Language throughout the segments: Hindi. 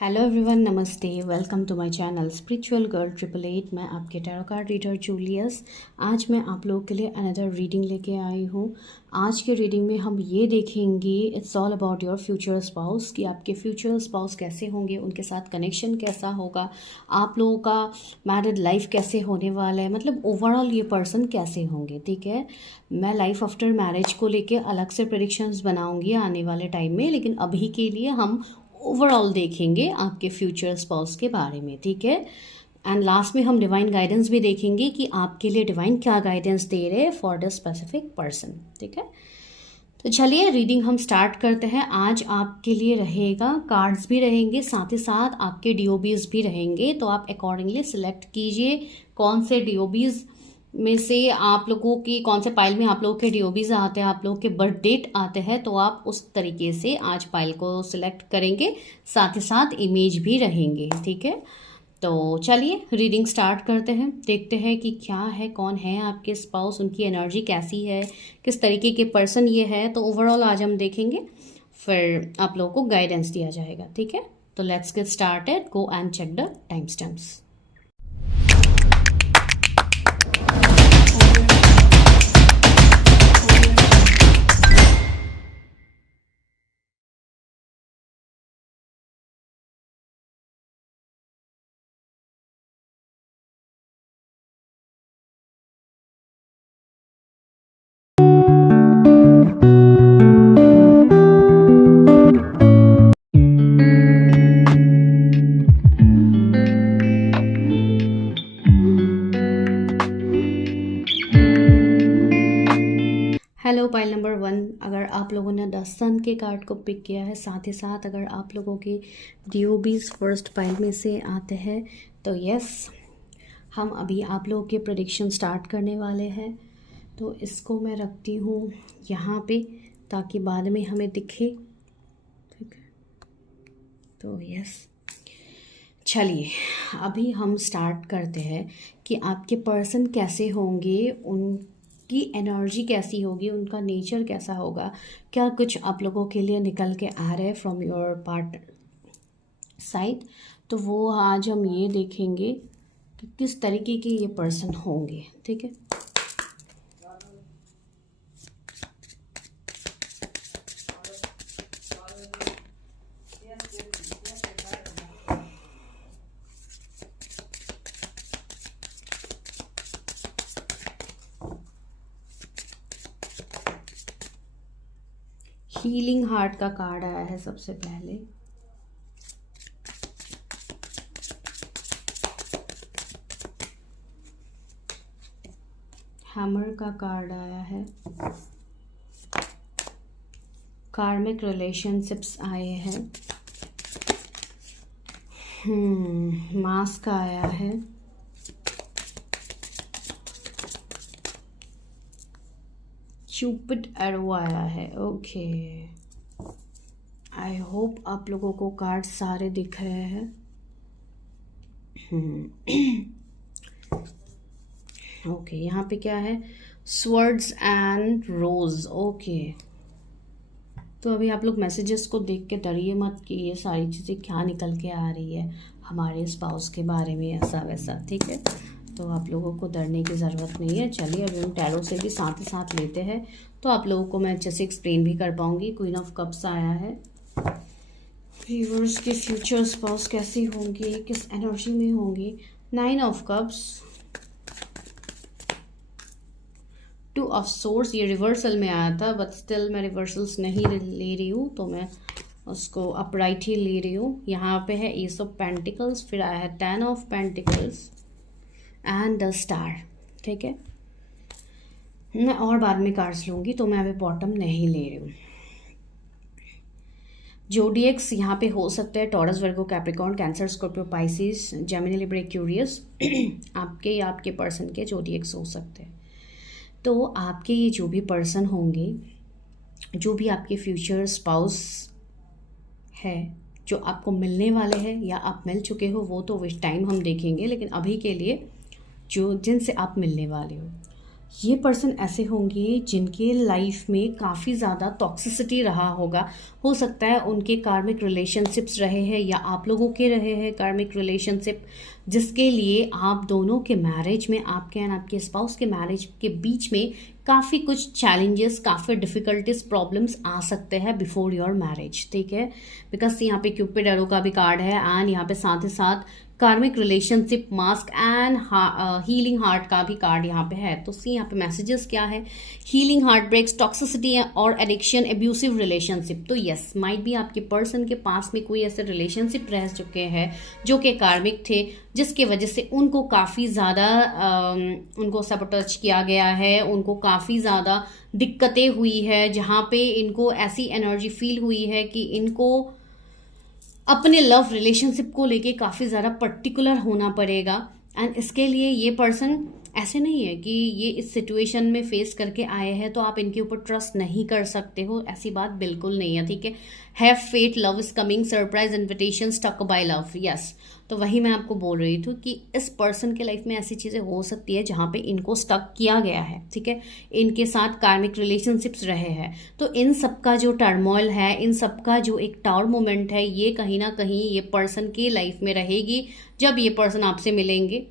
हेलो एवरीवन, नमस्ते। Welcome to my channel spiritual girl 888। मैं आपके टैरो कार्ड रीडर जूलियस। आज मैं आप लोगों के लिए अनदर रीडिंग लेके आई हूँ। आज के रीडिंग में हम ये देखेंगे, it's all about your future spouse, कि आपके फ्यूचर स्पाउस कैसे होंगे, उनके साथ कनेक्शन कैसा होगा, आप लोगों का मैरिड लाइफ कैसे होने वाला है, मतलब ओवरऑल ये पर्सन कैसे होंगे। ठीक है, मैं लाइफ आफ्टर मैरिज को लेके अलग से प्रेडिक्शंस बनाऊंगी आने वाले टाइम में, लेकिन अभी के लिए हम ओवरऑल देखेंगे आपके फ्यूचर स्पाउस के बारे में। ठीक है, एंड लास्ट में हम डिवाइन गाइडेंस भी देखेंगे कि आपके लिए डिवाइन क्या गाइडेंस दे रहे हैं फॉर द स्पेसिफिक पर्सन। ठीक है, तो चलिए रीडिंग हम स्टार्ट करते हैं। आज आपके लिए रहेगा, कार्ड्स भी रहेंगे, साथ ही साथ आपके डीओबीज भी रहेंगे, तो आप अकॉर्डिंगली सिलेक्ट कीजिए कौन से डीओबीज में से आप लोगों की, कौन से पाइल में आप लोगों के डीओबीज आते हैं, आप लोगों के बर्थ डेट आते हैं, तो आप उस तरीके से आज पाइल को सिलेक्ट करेंगे। साथ ही साथ इमेज भी रहेंगे। ठीक है, तो चलिए रीडिंग स्टार्ट करते हैं, देखते हैं कि क्या है, कौन है आपके स्पाउस, उनकी एनर्जी कैसी है, किस तरीके के पर्सन ये है। तो ओवरऑल आज हम देखेंगे, फिर आप लोगों को गाइडेंस दिया जाएगा। ठीक है, तो let's get started. Go and check the time stamps. Hello pile number 1, अगर आप लोगों ने द सन के कार्ड को पिक किया है, साथ ही साथ अगर आप लोगों के डीओबीज फर्स्ट पाइल में से आते हैं, तो यस, हम अभी आप लोगों के प्रेडिक्शन स्टार्ट करने वाले हैं। तो इसको मैं रखती हूँ यहाँ पे ताकि बाद में हमें दिखे। ठीक है, तो यस, चलिए अभी हम स्टार्ट करते हैं कि आपके पर्सन कैसे होंगे, उनकी एनर्जी कैसी होगी, उनका नेचर कैसा होगा, क्या कुछ आप लोगों के लिए निकल के आ रहे हैं फ्रॉम योर पार्ट साइड। तो वो आज हम ये देखेंगे कि किस तरीके के ये पर्सन होंगे। ठीक है, हीलिंग हार्ट का कार्ड आया है सबसे पहले। हैमर का कार्ड आया है। कार्मिक रिलेशनशिप्स आए हैं। मास्क आया है। क्यूपिड एरो आया है। ओके, आई होप आप लोगों को कार्ड सारे दिख रहे हैं। ओके, यहाँ पे क्या है, स्वर्ड्स एंड रोज। ओके, तो अभी आप लोग मैसेजेस को देख के डरिए मत कि ये सारी चीज़ें क्या निकल के आ रही है हमारे स्पाउस के बारे में, ऐसा वैसा। ठीक है, तो आप लोगों को डरने की ज़रूरत नहीं है। चलिए अभी हम टैरो से भी साथ ही साथ लेते हैं, तो आप लोगों को मैं अच्छे से एक्सप्लेन भी कर पाऊँगी। क्वीन ऑफ कप्स आया है। व्यूअर्स के फ्यूचर स्पाउस कैसी होंगी, किस एनर्जी में होंगी। 9 ऑफ कप्स, 2 ऑफ सोर्स, ये रिवर्सल में आया था, बट स्टिल मैं रिवर्सल्स नहीं ले रही हूँ, तो मैं उसको अपराइट ही ले रही हूँ। यहाँ पे है एस ऑफ पेंटिकल्स, फिर आया है 10 of pentacles and the star. ठीक है, मैं और बाद में कार्ड्स लूँगी, तो मैं अभी बॉटम नहीं ले रही हूँ। जोडिएक्स यहाँ पे हो सकते हैं Taurus, Virgo, Capricorn, Cancer, Scorpio, Pisces, Gemini, Libra, Aquarius. आपके या आपके पर्सन के जोडिएक्स हो सकते हैं। तो आपके ये जो भी पर्सन होंगे, जो भी आपके फ्यूचर स्पाउस है, जो आपको मिलने वाले हैं या आप मिल चुके हो, वो तो विच टाइम हम देखेंगे, लेकिन अभी के लिए जो जिनसे आप मिलने वाले हो, ये पर्सन ऐसे होंगे जिनके लाइफ में काफ़ी ज़्यादा टॉक्सिसिटी रहा होगा। हो सकता है उनके कार्मिक रिलेशनशिप्स रहे हैं या आप लोगों के रहे हैं कार्मिक रिलेशनशिप, जिसके लिए आप दोनों के मैरिज में, आपके एंड आपके स्पाउस के मैरिज के बीच में काफ़ी कुछ चैलेंजेस, काफ़ी डिफ़िकल्टीज, प्रॉब्लम्स आ सकते हैं बिफोर योर मैरिज। ठीक है, बिकॉज यहाँ पे क्यूपिड एरो का भी कार्ड है एंड यहाँ पे साथ ही साथ कार्मिक relationship mask and healing heart का भी कार्ड यहाँ पे है। तो सी यहाँ पे मैसेजेस क्या है, हीलिंग हार्ट ब्रेक्स, टॉक्सिसिटी और एडिक्शन, एब्यूसिव रिलेशनशिप। तो यस, माइट भी आपके पर्सन के पास में कोई ऐसे रिलेशनशिप रह चुके हैं जो कि कार्मिक थे, जिसके वजह से उनको काफ़ी ज़्यादा उनको सबटच किया गया है, उनको काफ़ी ज़्यादा दिक्कतें हुई है, जहाँ पे इनको ऐसी एनर्जी फील हुई है कि इनको अपने लव रिलेशनशिप को लेके काफ़ी ज़्यादा पर्टिकुलर होना पड़ेगा। एंड इसके लिए ये पर्सन ऐसे नहीं है कि ये इस सिचुएशन में फेस करके आए हैं तो आप इनके ऊपर ट्रस्ट नहीं कर सकते हो, ऐसी बात बिल्कुल नहीं है। ठीक है, have faith, love is coming, surprise invitation, stuck by love. Yes, तो वही मैं आपको बोल रही थी कि इस पर्सन के लाइफ में ऐसी चीज़ें हो सकती है जहाँ पे इनको स्टक किया गया है। ठीक है, इनके साथ कार्मिक रिलेशनशिप्स रहे हैं, तो इन सब का जो टर्मोइल है, इन सब का जो एक टावर मोमेंट है, ये कहीं ना कहीं ये पर्सन की लाइफ में रहेगी जब ये पर्सन आपसे मिलेंगे।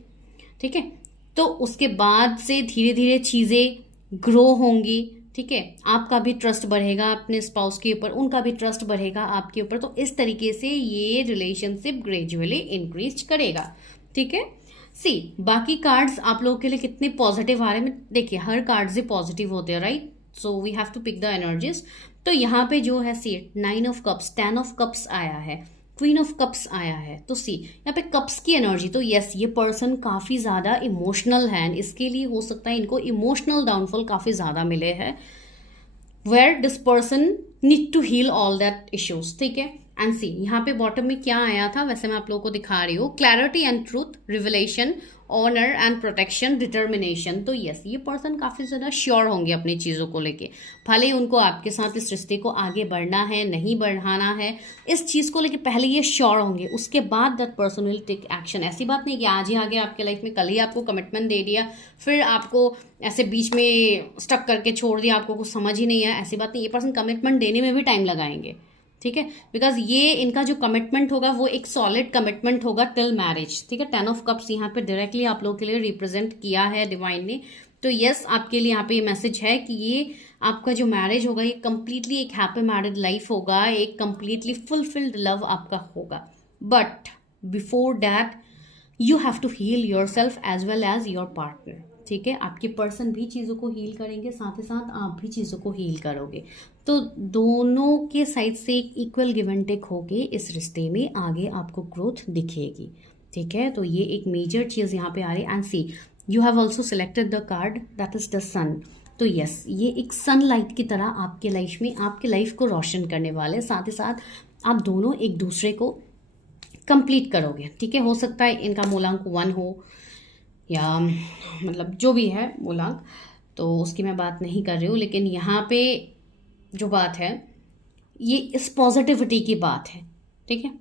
ठीक है, तो उसके बाद से धीरे धीरे चीज़ें ग्रो होंगी। ठीक है, आपका भी ट्रस्ट बढ़ेगा अपने स्पाउस के ऊपर, उनका भी ट्रस्ट बढ़ेगा आपके ऊपर। तो इस तरीके से ये रिलेशनशिप ग्रेजुअली इंक्रीज करेगा। ठीक है, सी बाकी कार्ड्स आप लोगों के लिए कितने पॉजिटिव आ रहे हैं, देखिए हर कार्ड से पॉजिटिव होते हैं, right? So we have to pick the energies. तो यहाँ पे जो है see 9 of cups, 10 of cups आया है, क्वीन ऑफ कप्स आया है। तो सी यहाँ पे कप्स की एनर्जी, तो यस ये पर्सन काफ़ी ज़्यादा इमोशनल है, इसके लिए हो सकता है इनको इमोशनल डाउनफॉल काफ़ी ज़्यादा मिले हैं, where this person need to heal all that issues. ठीक है, एंड सी यहाँ पे बॉटम में क्या आया था, वैसे मैं आप लोगों को दिखा रही हूँ, clarity and truth, revelation, honour and protection, determination. तो यस ये पर्सन काफ़ी ज़्यादा श्योर होंगे अपनी चीज़ों को लेके, भले उनको आपके साथ इस रिश्ते को आगे बढ़ना है, नहीं बढ़ाना है, इस चीज़ को लेके पहले ये श्योर होंगे, उसके बाद that person will take action. ऐसी बात नहीं कि आज ही आगे आपके लाइफ में, कल ही आपको कमिटमेंट दे दिया, फिर आपको ऐसे बीच में स्टक करके छोड़ दिया, आपको कुछ समझ ही नहीं है, ऐसी बात नहीं। ये पर्सन कमिटमेंट देने में भी टाइम लगाएंगे। ठीक है, बिकॉज ये इनका जो कमिटमेंट होगा वो एक सॉलिड कमिटमेंट होगा टिल मैरिज। ठीक है, 10 ऑफ कप्स यहाँ पे डायरेक्टली आप लोगों के लिए रिप्रेजेंट किया है डिवाइन ने। तो यस आपके लिए यहाँ पे ये मैसेज है कि ये आपका जो मैरिज होगा ये कंप्लीटली एक हैप्पी मैरिड लाइफ होगा, एक कंप्लीटली फुलफिल्ड लव आपका होगा। But before that you have to heal yourself as well as your partner. ठीक है, आपके पर्सन भी चीज़ों को हील करेंगे, साथ ही साथ आप भी चीज़ों को हील करोगे, तो दोनों के साइड से एक इक्वल गिव एंड टेक होके इस रिश्ते में आगे आपको ग्रोथ दिखेगी। ठीक है, तो ये एक मेजर चीज़ यहाँ पे आ रही है। And see you have also selected the card that is the sun. तो यस ये एक सनलाइट की तरह आपके लाइफ में आपके लाइफ को रोशन करने वाले, साथ ही साथ आप दोनों एक दूसरे को कंप्लीट करोगे। ठीक है, हो सकता है इनका मूलांक 1 हो या मतलब जो भी है मूलांक, तो उसकी मैं बात नहीं कर रही हूँ, लेकिन यहाँ पे जो बात है ये इस पॉजिटिविटी की बात है। ठीक है,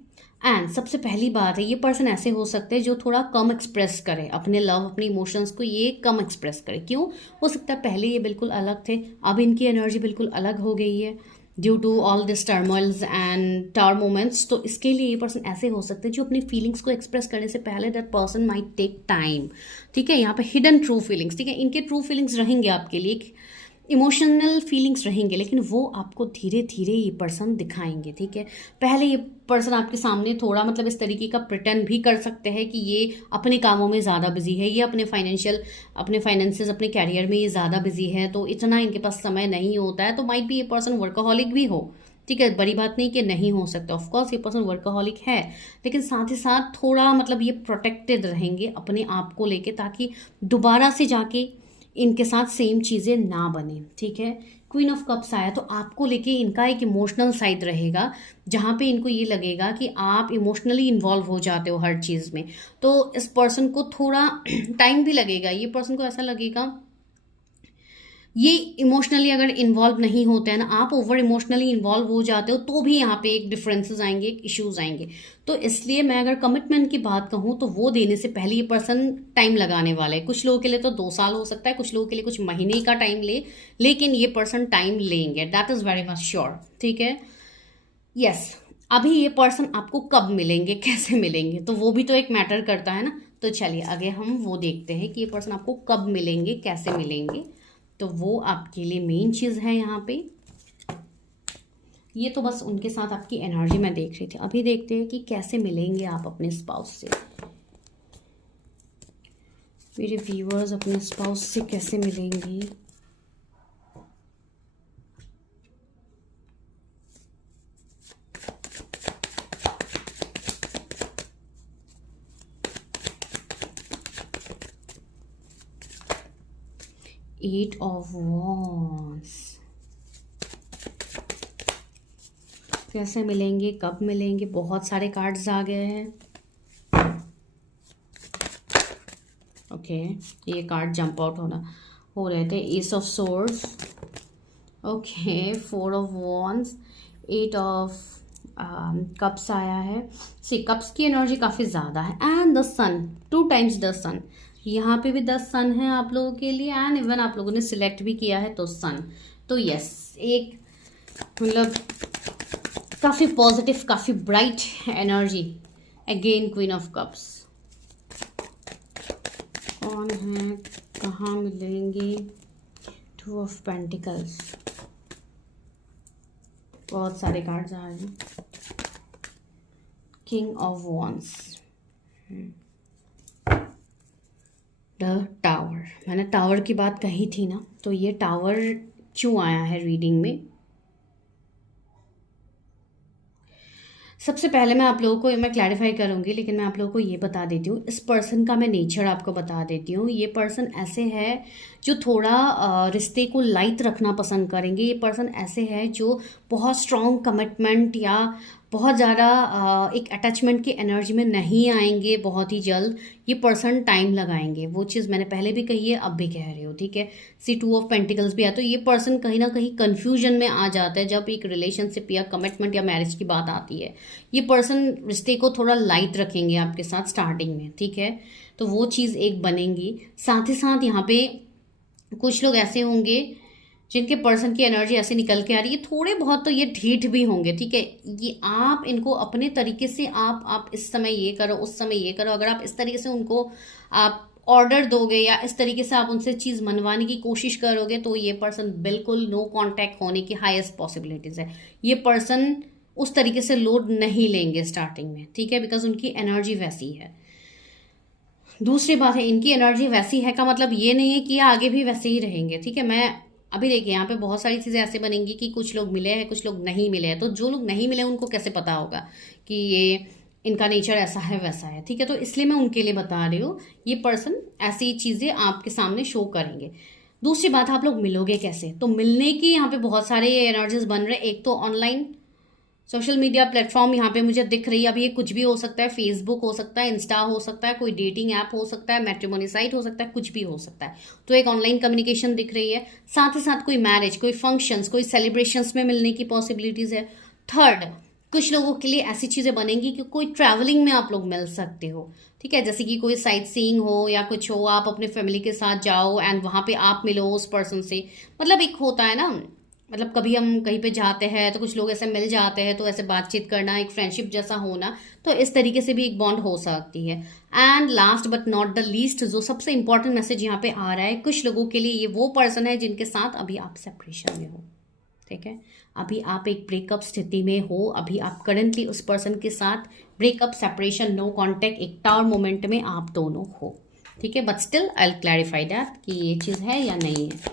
एंड सबसे पहली बात है ये पर्सन ऐसे हो सकते हैं जो थोड़ा कम एक्सप्रेस करे अपने लव, अपने इमोशंस को ये कम एक्सप्रेस करे। क्यों हो सकता है, पहले ये बिल्कुल अलग थे, अब इनकी एनर्जी बिल्कुल अलग हो गई है due to all this turmoils and tower moments. तो इसके लिए ये पर्सन ऐसे हो सकते हैं जो अपनी फीलिंग्स को एक्सप्रेस करने से पहले that person might take time. ठीक है, यहाँ पे हिडन ट्रू फीलिंग्स, ठीक है, इनके ट्रू फीलिंग्स रहेंगे आपके लिए, इमोशनल फीलिंग्स रहेंगे, लेकिन वो आपको धीरे धीरे ये पर्सन दिखाएंगे। ठीक है, पहले ये पर्सन आपके सामने थोड़ा मतलब इस तरीके का प्रिटेंड भी कर सकते हैं कि ये अपने कामों में ज़्यादा बिजी है, ये अपने फाइनेंसेस, अपने कैरियर में ये ज़्यादा बिजी है, तो इतना इनके पास समय नहीं होता है। तो माइट भी ये पर्सन वर्कaholic भी हो। ठीक है, बड़ी बात नहीं कि नहीं हो सकता, ऑफकोर्स ये पर्सन वर्कaholic है, लेकिन साथ ही साथ थोड़ा मतलब ये प्रोटेक्टेड रहेंगे अपने आप को लेके, ताकि दोबारा से जाके इनके साथ सेम चीज़ें ना बने। ठीक है, क्वीन ऑफ कप्स आया, तो आपको लेके इनका एक इमोशनल साइड रहेगा, जहाँ पे इनको ये लगेगा कि आप इमोशनली इन्वॉल्व हो जाते हो हर चीज़ में। तो इस पर्सन को थोड़ा टाइम भी लगेगा, ये पर्सन को ऐसा लगेगा ये इमोशनली अगर इन्वॉल्व नहीं होते हैं ना, आप ओवर इमोशनली इन्वॉल्व हो जाते हो तो भी यहाँ पे एक डिफरेंसेस आएंगे, एक इश्यूज आएंगे। तो इसलिए मैं अगर कमिटमेंट की बात कहूँ तो वो देने से पहले ये पर्सन टाइम लगाने वाला है। कुछ लोगों के लिए तो 2 साल हो सकता है, कुछ लोगों के लिए कुछ महीने का टाइम ले, लेकिन ये पर्सन टाइम लेंगे, that is very much sure. ठीक है, यस। अभी ये पर्सन आपको कब मिलेंगे, कैसे मिलेंगे, तो वो भी तो एक मैटर करता है ना। तो चलिए आगे हम वो देखते हैं कि ये पर्सन आपको कब मिलेंगे, कैसे मिलेंगे। तो वो आपके लिए मेन चीज़ है यहाँ पे। ये तो बस उनके साथ आपकी एनर्जी मैं देख रही थी। अभी देखते हैं कि कैसे मिलेंगे आप अपने स्पाउस से। मेरे व्यूअर्स अपने स्पाउस से कैसे मिलेंगे। एट ऑफ वॉन्ड्स, कैसे मिलेंगे, कब मिलेंगे, बहुत सारे कार्ड्स आ गए हैं। ओके, ये कार्ड जंप आउट हो रहे थे। Ace of swords, okay, 4 of wands, 8 of cups आया है। सी कप्स की एनर्जी काफ़ी ज़्यादा है। And the sun, 2 times the sun, यहाँ पे भी 10 सन है आप लोगों के लिए। एंड इवन आप लोगों ने सिलेक्ट भी किया है तो सन। तो यस, एक मतलब काफ़ी पॉजिटिव, काफ़ी bright energy. Again queen of cups, कौन है, कहाँ मिलेंगे। 2 ऑफ पेंटिकल्स, बहुत सारे कार्ड्स आ रहे हैं। King of wands, the tower, मैंने टावर की बात कही थी ना, तो ये टावर क्यों आया है रीडिंग में। सबसे पहले मैं आप लोगों को, मैं क्लैरिफाई करूंगी, लेकिन मैं आप लोगों को ये बता देती हूँ, इस पर्सन का मैं नेचर आपको बता देती हूँ। ये पर्सन ऐसे है जो थोड़ा रिश्ते को लाइट रखना पसंद करेंगे। ये पर्सन ऐसे है जो बहुत स्ट्रॉन्ग कमिटमेंट या बहुत ज़्यादा एक अटैचमेंट की एनर्जी में नहीं आएंगे बहुत ही जल्द। ये पर्सन टाइम लगाएंगे, वो चीज़ मैंने पहले भी कही है, अब भी कह रही हूँ। ठीक है, सी 2 ऑफ पेंटिकल्स भी है। तो ये पर्सन कहीं ना कहीं कन्फ्यूजन में आ जाता है जब एक रिलेशनशिप या कमिटमेंट या मैरिज की बात आती है। ये पर्सन रिश्ते को थोड़ा लाइट रखेंगे आपके साथ स्टार्टिंग में। ठीक है, तो वो चीज़ एक बनेंगी। साथ ही साथ यहाँ पे कुछ लोग ऐसे होंगे जिनके पर्सन की एनर्जी ऐसे निकल के आ रही है, थोड़े बहुत तो ये ढीठ भी होंगे। ठीक है, ये आप इनको अपने तरीके से आप इस समय ये करो, उस समय ये करो, अगर आप इस तरीके से उनको आप ऑर्डर दोगे या इस तरीके से आप उनसे चीज़ मनवाने की कोशिश करोगे, तो ये पर्सन बिल्कुल नो कांटेक्ट होने की हाईएस्ट पॉसिबिलिटीज़ है। ये पर्सन उस तरीके से लोड नहीं लेंगे स्टार्टिंग में। ठीक है, बिकॉज उनकी एनर्जी वैसी है। दूसरी बात है, इनकी एनर्जी वैसी है का मतलब ये नहीं है कि ये आगे भी वैसे ही रहेंगे। ठीक है, मैं अभी देखिए यहाँ पे बहुत सारी चीज़ें ऐसे बनेंगी कि कुछ लोग मिले हैं, कुछ लोग नहीं मिले हैं। तो जो लोग नहीं मिले उनको कैसे पता होगा कि ये इनका नेचर ऐसा है वैसा है। ठीक है, तो इसलिए मैं उनके लिए बता रही हूँ, ये पर्सन ऐसी चीज़ें आपके सामने शो करेंगे। दूसरी बात, आप लोग मिलोगे कैसे, तो मिलने की यहाँ पे बहुत सारे एनर्जीज बन रहे हैं। एक तो ऑनलाइन सोशल मीडिया प्लेटफॉर्म यहाँ पे मुझे दिख रही है। अब ये कुछ भी हो सकता है, फेसबुक हो सकता है, इंस्टा हो सकता है, कोई डेटिंग ऐप हो सकता है, मैट्रिमोनी साइट हो सकता है, कुछ भी हो सकता है। तो एक ऑनलाइन कम्युनिकेशन दिख रही है। साथ ही साथ कोई मैरिज, कोई फंक्शंस, कोई सेलिब्रेशंस में मिलने की पॉसिबिलिटीज़ है। थर्ड, कुछ लोगों के लिए ऐसी चीज़ें बनेंगी कि कोई ट्रैवलिंग में आप लोग मिल सकते हो। ठीक है, जैसे कि कोई साइट सीइंग हो या कुछ हो, आप अपने फैमिली के साथ जाओ एंड वहाँ पे आप मिलो उस पर्सन से। मतलब एक होता है ना, मतलब कभी हम कहीं पे जाते हैं तो कुछ लोग ऐसे मिल जाते हैं, तो ऐसे बातचीत करना, एक फ्रेंडशिप जैसा होना, तो इस तरीके से भी एक बॉन्ड हो सकती है। And last but not the least, जो सबसे इंपॉर्टेंट मैसेज यहाँ पे आ रहा है, कुछ लोगों के लिए ये वो पर्सन है जिनके साथ अभी आप सेपरेशन में हो। ठीक है, अभी आप एक ब्रेकअप स्थिति में हो, अभी आप करंटली उस पर्सन के साथ ब्रेकअप, सेपरेशन, नो कॉन्टेक्ट, एक टावर मोमेंट में आप दोनों हो। ठीक है, but still I will clarify that कि ये चीज़ है या नहीं है।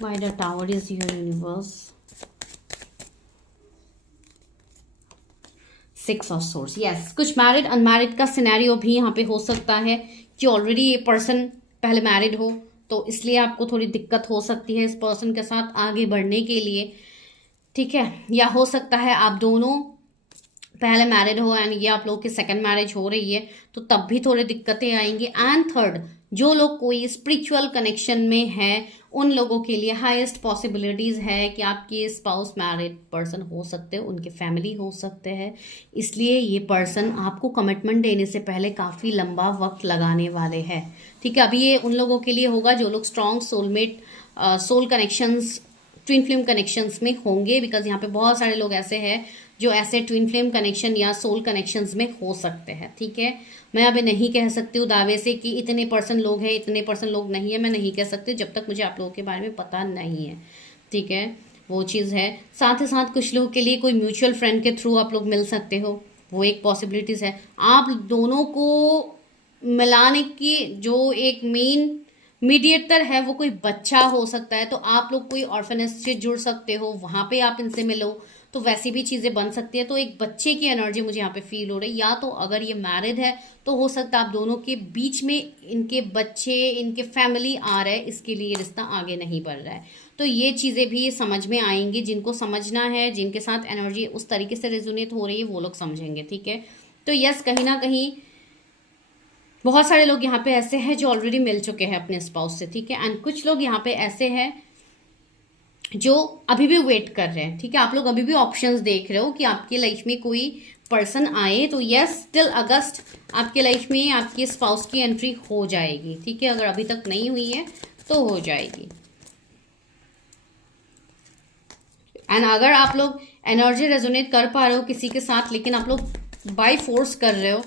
Why the tower is your universe? 6 of swords, yes, कुछ मैरिड अनमैरिड का सिनेरियो भी यहाँ पे हो सकता है कि ऑलरेडी ये पर्सन पहले मैरिड हो, तो इसलिए आपको थोड़ी दिक्कत हो सकती है इस पर्सन के साथ आगे बढ़ने के लिए। ठीक है, या हो सकता है आप दोनों पहले मैरिड हो एंड ये आप लोगों की सेकंड मैरिज हो रही है, तो तब भी थोड़ी दिक्कतें आएंगी। एंड थर्ड, जो लोग कोई स्पिरिचुअल कनेक्शन में है उन लोगों के लिए हाईएस्ट पॉसिबिलिटीज है कि आपके स्पाउस मैरिड पर्सन हो सकते हैं, उनके फैमिली हो सकते हैं। इसलिए ये पर्सन आपको कमिटमेंट देने से पहले काफ़ी लंबा वक्त लगाने वाले हैं। ठीक है, अभी ये उन लोगों के लिए होगा जो लोग strong soulmate soul connections, twin flame connections में होंगे, बिकॉज यहाँ पे बहुत सारे लोग ऐसे हैं जो ऐसे ट्विन फ्लेम कनेक्शन या सोल कनेक्शंस में हो सकते हैं। ठीक है, मैं अभी नहीं कह सकती हूँ दावे से कि इतने परसेंट लोग हैं, इतने परसेंट लोग नहीं है, मैं नहीं कह सकती जब तक मुझे आप लोगों के बारे में पता नहीं है। ठीक है, वो चीज़ है। साथ ही साथ कुछ लोगों के लिए कोई म्यूचुअल फ्रेंड के थ्रू आप लोग मिल सकते हो, वो एक पॉसिबिलिटीज़ है। आप दोनों को मिलाने की जो एक मेन मीडिएटर है वो कोई बच्चा हो सकता है, तो आप लोग कोई ऑर्फनेज से जुड़ सकते हो, वहां पे आप इनसे मिलो तो वैसी भी चीज़ें बन सकती है। तो एक बच्चे की एनर्जी मुझे यहाँ पे फील हो रही है, या तो अगर ये मैरिड है तो हो सकता है आप दोनों के बीच में इनके बच्चे, इनके फैमिली आ रहे हैं, इसके लिए रिश्ता आगे नहीं बढ़ रहा है। तो ये चीज़ें भी समझ में आएंगी, जिनको समझना है, जिनके साथ एनर्जी उस तरीके से रेजोनेट हो रही है वो लोग समझेंगे। ठीक है, तो यस, कहीं ना कहीं बहुत सारे लोग यहाँ पे ऐसे हैं जो ऑलरेडी मिल चुके हैं अपने स्पाउस से। ठीक है, एंड कुछ लोग यहाँ पे ऐसे हैं जो अभी भी वेट कर रहे हैं। ठीक है, आप लोग अभी भी ऑप्शंस देख रहे हो कि आपकी लाइफ में कोई पर्सन आए, तो यस, टिल अगस्त आपके लाइफ में आपके स्पाउस की एंट्री हो जाएगी। ठीक है, अगर अभी तक नहीं हुई है तो हो जाएगी। एंड अगर आप लोग एनर्जी रेजोनेट कर पा रहे हो किसी के साथ, लेकिन आप लोग बाय फोर्स कर रहे हो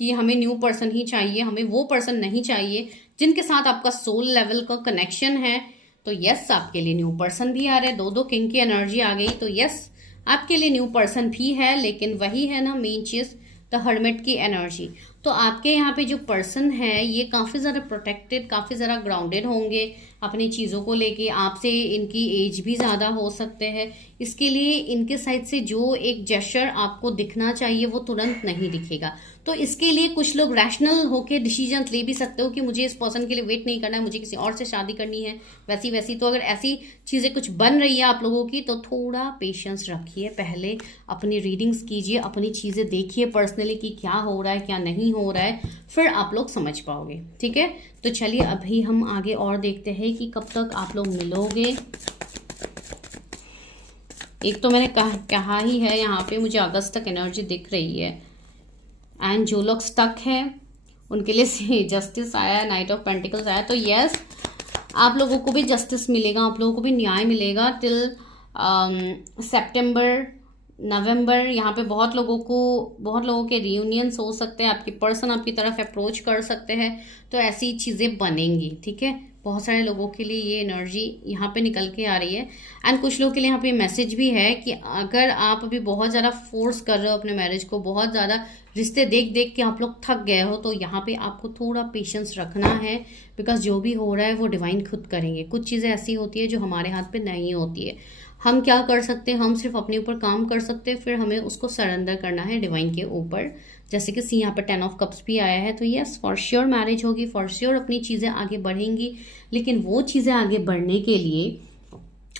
कि हमें न्यू पर्सन ही चाहिए, हमें वो पर्सन नहीं चाहिए जिनके साथ आपका सोल लेवल का कनेक्शन है, तो यस, आपके लिए न्यू पर्सन भी आ रहे हैं। दो किंग की एनर्जी आ गई, तो यस, आपके लिए न्यू पर्सन भी है। लेकिन वही है ना मेन चीज़, द हर्मिट की एनर्जी। तो आपके यहाँ पे जो पर्सन है ये काफ़ी ज़्यादा प्रोटेक्टेड, काफ़ी ज़्यादा ग्राउंडेड होंगे अपनी चीज़ों को लेके। आपसे इनकी एज भी ज़्यादा हो सकते हैं, इसके लिए इनके साइड से जो एक जेस्चर आपको दिखना चाहिए वो तुरंत नहीं दिखेगा। तो इसके लिए कुछ लोग रैशनल होके डिसीजन ले भी सकते हो कि मुझे इस पर्सन के लिए वेट नहीं करना है, मुझे किसी और से शादी करनी है, वैसी। तो अगर ऐसी चीज़ें कुछ बन रही है आप लोगों की तो थोड़ा पेशेंस रखिए, पहले अपनी रीडिंग्स कीजिए, अपनी चीज़ें देखिए पर्सनली कि क्या हो रहा है क्या नहीं हो रहा है, फिर आप लोग समझ पाओगे। ठीक है, तो चलिए अभी हम आगे और देखते हैं कि कब तक आप लोग मिलोगे। एक तो मैंने कहा ही है, यहाँ पे मुझे अगस्त तक एनर्जी दिख रही है। एंड जो लोग स्टक है उनके लिए जस्टिस आया, नाइट ऑफ पेंटिकल्स आया, तो यस, आप लोगों को भी जस्टिस मिलेगा, आप लोगों को भी न्याय मिलेगा टिल सितंबर नवंबर। यहाँ पे बहुत लोगों के रियूनियंस हो सकते हैं, आपके पर्सन आपकी तरफ अप्रोच कर सकते हैं, तो ऐसी चीज़ें बनेंगी। ठीक है, बहुत सारे लोगों के लिए ये एनर्जी यहाँ पे निकल के आ रही है। एंड कुछ लोगों के लिए यहाँ पे मैसेज भी है कि अगर आप अभी बहुत ज़्यादा फोर्स कर रहे हो अपने मैरिज को, बहुत ज़्यादा रिश्ते देख देख के आप लोग थक गए हो, तो यहाँ पे आपको थोड़ा पेशेंस रखना है, बिकॉज जो भी हो रहा है वो डिवाइन खुद करेंगे। कुछ चीज़ें ऐसी होती है जो हमारे हाथ पे नहीं होती है, हम क्या कर सकते हैं, हम सिर्फ अपने ऊपर काम कर सकते हैं, फिर हमें उसको सरेंडर करना है डिवाइन के ऊपर। जैसे कि यहाँ पर 10 ऑफ कप्स भी आया है, तो यस, फॉर श्योर मैरिज होगी, फॉर श्योर अपनी चीज़ें आगे बढ़ेंगी, लेकिन वो चीज़ें आगे बढ़ने के लिए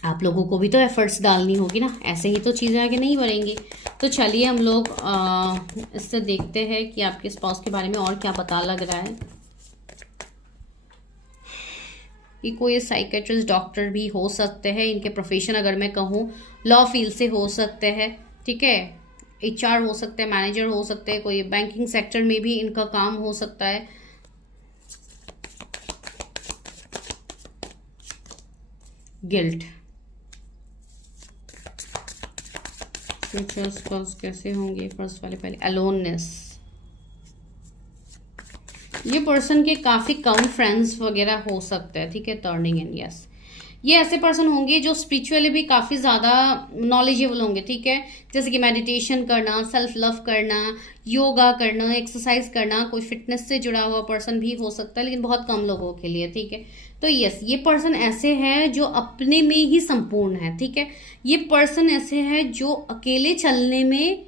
आप लोगों को भी तो एफर्ट्स डालनी होगी ना, ऐसे ही तो चीज़ें आगे नहीं बढ़ेंगी। तो चलिए हम लोग इससे देखते हैं कि आपके स्पाउस के बारे में और क्या पता लग रहा है। कि कोई साइकेट्रिस्ट डॉक्टर भी हो सकते हैं, इनके प्रोफेशन अगर मैं कहूँ लॉ फील्ड से हो सकते हैं। ठीक है, HR हो सकते हैं, मैनेजर हो सकते हैं, कोई बैंकिंग सेक्टर में भी इनका काम हो सकता है। गिल्ट, फ्यूचर स्पाउस कैसे होंगे फर्स्ट वाले पहले। अलोननेस, ये पर्सन के काफ़ी कम फ्रेंड्स वगैरह हो सकते हैं। ठीक है, टर्निंग इन, यस, ये ऐसे पर्सन होंगे जो स्पिरिचुअली भी काफ़ी ज़्यादा नॉलेजेबल होंगे। ठीक है, जैसे कि मेडिटेशन करना, सेल्फ लव करना, योगा करना, एक्सरसाइज करना, कोई फिटनेस से जुड़ा हुआ पर्सन भी हो सकता है, लेकिन बहुत कम लोगों के लिए। ठीक है, तो यस, ये पर्सन ऐसे हैं जो अपने में ही संपूर्ण है। ठीक है, ये पर्सन ऐसे है जो अकेले चलने में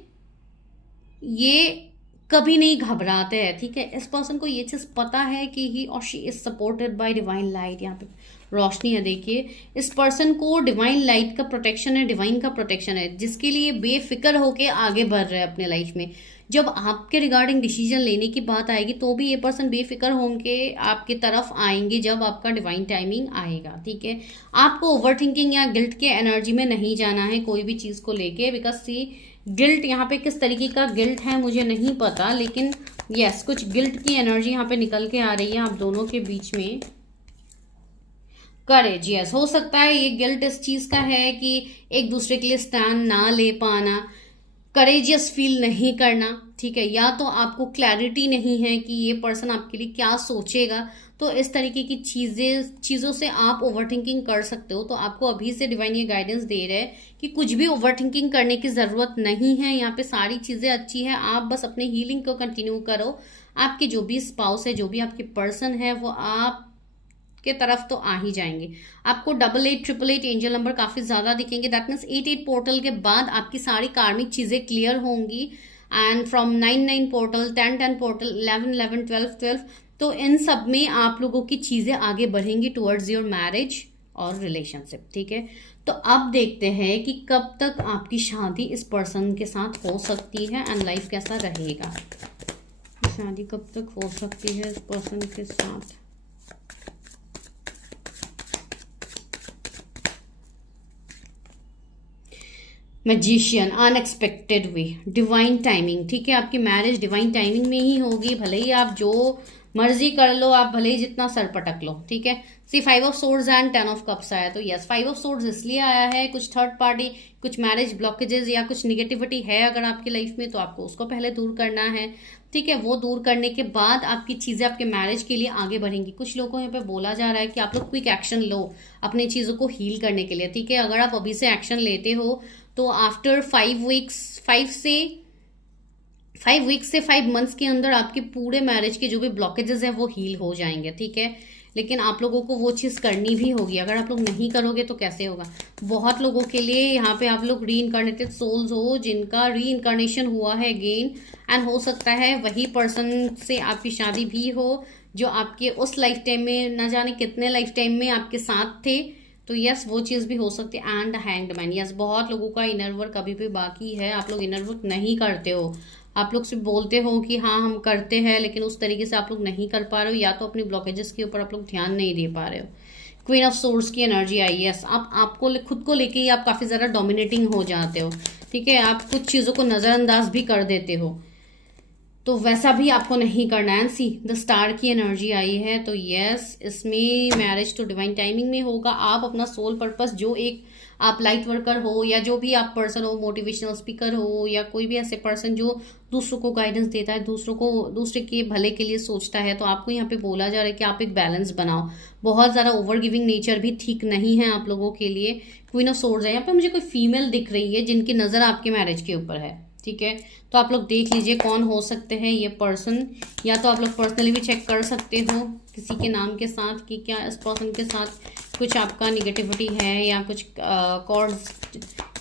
ये कभी नहीं घबराते हैं। ठीक है, इस पर्सन को ये चीज़ पता है कि ही और she is supported by divine light. यहाँ पे रोशनी है, देखिए, इस पर्सन को डिवाइन लाइट का प्रोटेक्शन है, डिवाइन का प्रोटेक्शन है, जिसके लिए बेफिक्र होके आगे बढ़ रहे हैं अपने लाइफ में। जब आपके रिगार्डिंग डिसीजन लेने की बात आएगी तो भी ये पर्सन बेफिक्र होंगे आपकी तरफ आएंगे जब आपका डिवाइन टाइमिंग आएगा, ठीक है। आपको ओवर थिंकिंग या गिल्ट के एनर्जी में नहीं जाना है कोई भी चीज़ को लेके, बिकॉज सी गिल्ट यहाँ पे किस तरीके का गिल्ट है मुझे नहीं पता, लेकिन यस कुछ गिल्ट की एनर्जी यहाँ पे निकल के आ रही है आप दोनों के बीच में। करेज, यस हो सकता है ये गिल्ट इस चीज का है कि एक दूसरे के लिए स्टैंड ना ले पाना, करेजियस फील नहीं करना, ठीक है, या तो आपको क्लैरिटी नहीं है कि ये पर्सन आपके लिए क्या सोचेगा, तो इस तरीके की चीज़ों से आप ओवर थिंकिंग कर सकते हो। तो आपको अभी से डिवाइन ये गाइडेंस दे रहे हैं कि कुछ भी ओवर थिंकिंग करने की ज़रूरत नहीं है, यहाँ पे सारी चीज़ें अच्छी है, आप बस अपने हीलिंग को कंटिन्यू करो। आपके जो भी स्पाउस है, जो भी आपके पर्सन है, वो आप के तरफ तो आ ही जाएंगे। आपको 8888 एंजल नंबर काफी ज्यादा दिखेंगे, दैट मीन्स 88 पोर्टल के बाद आपकी सारी कार्मिक चीजें क्लियर होंगी। एंड फ्रॉम 99 पोर्टल, 10 पोर्टल, 11 12 12, तो इन सब में आप लोगों की चीजें आगे बढ़ेंगी टुवर्ड्स योर मैरिज और रिलेशनशिप, ठीक है। तो अब देखते हैं कि कब तक आपकी शादी इस पर्सन के साथ हो सकती है एंड लाइफ कैसा रहेगा। शादी कब तक हो सकती है इस पर्सन के साथ। मैजिशियन, अनएक्सपेक्टेड वे, डिवाइन टाइमिंग, ठीक है। आपकी मैरिज डिवाइन टाइमिंग में ही होगी, भले ही आप जो मर्जी कर लो, आप भले ही जितना सर पटक लो, ठीक है। सी 5 of swords and 10 of cups आया, तो यस 5 ऑफ सोर्ड्स इसलिए आया है, कुछ थर्ड पार्टी, कुछ मैरिज ब्लॉकेजेस या कुछ निगेटिविटी है अगर आपकी लाइफ में, तो आपको उसको पहले दूर करना है, ठीक है। वो दूर करने के बाद आपकी चीजें आपके मैरिज के लिए आगे बढ़ेंगी। कुछ लोगों यहाँ पे बोला जा रहा है कि आप लोग क्विक एक्शन लो अपनी चीजों को हील करने के लिए, ठीक है। अगर आप अभी से एक्शन लेते हो तो आफ्टर 5 वीक्स से 5 मंथ्स के अंदर आपके पूरे मैरिज के जो भी ब्लॉकेजेस है वो हील हो जाएंगे, ठीक है। लेकिन आप लोगों को वो चीज़ करनी भी होगी, अगर आप लोग नहीं करोगे तो कैसे होगा। बहुत लोगों के लिए यहाँ पे आप लोग री इनकारनेटेड सोल्स हो जिनका री इनकारनेशन हुआ है अगेन, एंड हो सकता है वही पर्सन से आपकी शादी भी हो जो आपके उस लाइफ टाइम में न जाने कितने लाइफ टाइम में आपके साथ थे, तो यस वो चीज़ भी हो सकती है। एंड हैंग्ड मैन, यस बहुत लोगों का इनर वर्क अभी भी बाकी है, आप लोग इनर वर्क नहीं करते हो, आप लोग सिर्फ बोलते हो कि हाँ हम करते हैं, लेकिन उस तरीके से आप लोग नहीं कर पा रहे हो, या तो अपनी ब्लॉकेजेस के ऊपर आप लोग ध्यान नहीं दे पा रहे हो। क्वीन ऑफ सोर्ड्स की एनर्जी आई, यस आपको खुद को लेके ही आप काफ़ी ज़्यादा डोमिनेटिंग हो जाते हो, ठीक है। आप कुछ चीज़ों को नज़रअंदाज भी कर देते हो, तो वैसा भी आपको नहीं करना है। सी द स्टार की एनर्जी आई है, तो यस इसमें मैरिज तो डिवाइन टाइमिंग में होगा। आप अपना सोल पर्पस, जो एक आप लाइट वर्कर हो या जो भी आप पर्सन हो, मोटिवेशनल स्पीकर हो या कोई भी ऐसे पर्सन जो दूसरों को गाइडेंस देता है, दूसरे के भले के लिए सोचता है, तो आपको यहाँ पे बोला जा रहा है कि आप एक बैलेंस बनाओ। बहुत ज़्यादा ओवर गिविंग नेचर भी ठीक नहीं है आप लोगों के लिए। क्वीन ऑफ सोर्ड्स है यहाँ पे, मुझे कोई फीमेल दिख रही है जिनकी नज़र आपके मैरिज के ऊपर है, ठीक है। तो आप लोग देख लीजिए कौन हो सकते हैं ये पर्सन, या तो आप लोग पर्सनली भी चेक कर सकते हो किसी के नाम के साथ कि क्या इस पर्सन के साथ कुछ आपका निगेटिविटी है या कुछ कॉर्ड्स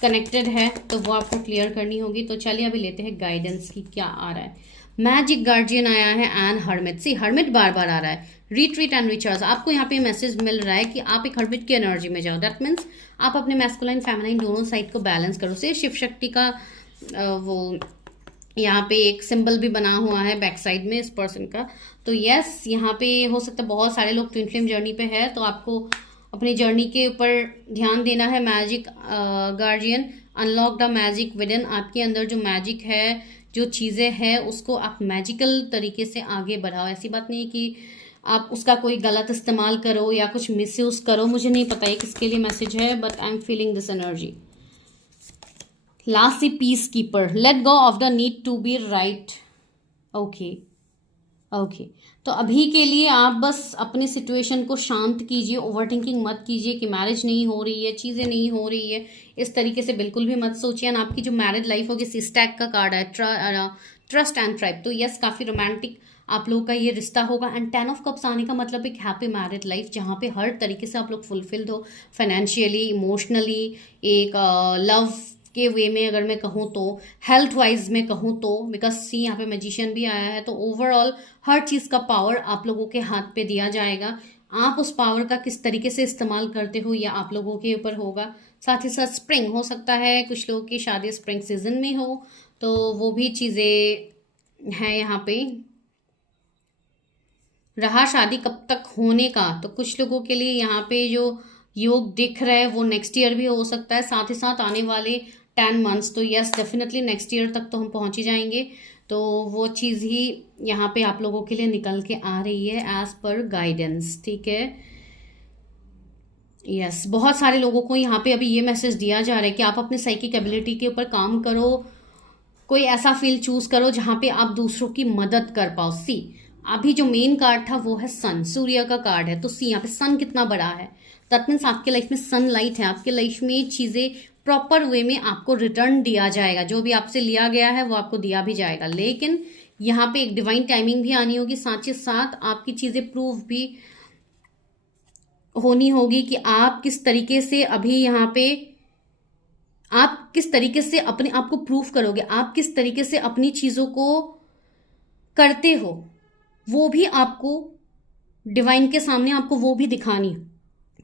कनेक्टेड है, तो वो आपको क्लियर करनी होगी। तो चलिए अभी लेते हैं गाइडेंस की क्या आ रहा है। मैजिक गार्जियन आया है एंड हर्मिट, सी हर्मिट बार बार आ रहा है, रिट्रीट एंड रिचार्ज। आपको यहाँ पे मैसेज मिल रहा है कि आप एक हर्मिट की एनर्जी में जाओ, दैट मीन्स आप अपने मैस्कुलाइन फेमिनाइन दोनों साइड को बैलेंस करो। से शिव शक्ति का वो यहाँ पे एक सिंबल भी बना हुआ है बैक साइड में इस पर्सन का, तो यस यहाँ पे हो सकता है बहुत सारे लोग ट्विन फ्लेम जर्नी पे है, तो आपको अपनी जर्नी के ऊपर ध्यान देना है। Magic guardian, unlock the magic with in, आपके अंदर जो मैजिक है, जो चीज़ें हैं उसको आप मैजिकल तरीके से आगे बढ़ाओ। ऐसी बात नहीं कि आप उसका कोई गलत इस्तेमाल करो या कुछ मिसयूज करो, मुझे नहीं पता ये किसके लिए मैसेज है, but I am feeling this energy. Last peace keeper, let go of the need to be right, okay okay. तो अभी के लिए आप बस अपने सिचुएशन को शांत कीजिए, ओवरथिंकिंग मत कीजिए कि मैरिज नहीं हो रही है, चीज़ें नहीं हो रही है, इस तरीके से बिल्कुल भी मत सोचिए। आपकी जो मैरिड लाइफ होगी, स्टैक का कार्ड है, ट्रस्ट एंड ट्राइब, तो यस काफ़ी रोमांटिक आप लोगों का ये रिश्ता होगा। एंड 10 ऑफ कप्स आने का मतलब एक हैप्पी मैरिड लाइफ, जहाँ पे हर तरीके से आप लोग फुलफिल्ड हो, फाइनेंशियली, इमोशनली, एक लव के वे में अगर मैं कहूँ तो, हेल्थ वाइज में कहूँ तो, बिकॉज सी यहाँ पे मैजिशियन भी आया है, तो ओवरऑल हर चीज़ का पावर आप लोगों के हाथ पे दिया जाएगा। आप उस पावर का किस तरीके से इस्तेमाल करते हो या आप लोगों के ऊपर होगा। साथ ही साथ स्प्रिंग हो सकता है, कुछ लोगों की शादी स्प्रिंग सीजन में हो, तो वो भी चीज़ें है यहाँ पे, रहा शादी कब तक होने का, तो कुछ लोगों के लिए यहाँ पे जो योग दिख रहा है वो नेक्स्ट ईयर भी हो सकता है, साथ ही साथ आने वाले 10 मंथ्स, तो यस डेफिनेटली नेक्स्ट ईयर तक तो हम पहुंच ही जाएंगे। तो वो चीज़ ही यहाँ पे आप लोगों के लिए निकल के आ रही है एज पर गाइडेंस, ठीक है। यस बहुत सारे लोगों को यहाँ पे अभी ये मैसेज दिया जा रहा है कि आप अपने साइकिक एबिलिटी के ऊपर काम करो, कोई ऐसा फील्ड चूज करो जहां पे आप दूसरों की मदद कर पाओ। सी अभी जो मेन कार्ड था वो है सन, सूर्य का कार्ड है, तो सी यहाँ पे सन कितना बड़ा है, दैट मीन्स आपके लाइफ में सनलाइट है, आपके लाइफ में चीजें प्रॉपर वे में आपको रिटर्न दिया जाएगा, जो भी आपसे लिया गया है वो आपको दिया भी जाएगा। लेकिन यहाँ पे एक डिवाइन टाइमिंग भी आनी होगी, साथ ही साथ आपकी चीजें प्रूव भी होनी होगी कि आप किस तरीके से अभी यहाँ पे, आप किस तरीके से अपने आप को प्रूव करोगे, आप किस तरीके से अपनी चीजों को करते हो, वो भी आपको डिवाइन के सामने आपको वो भी दिखानी,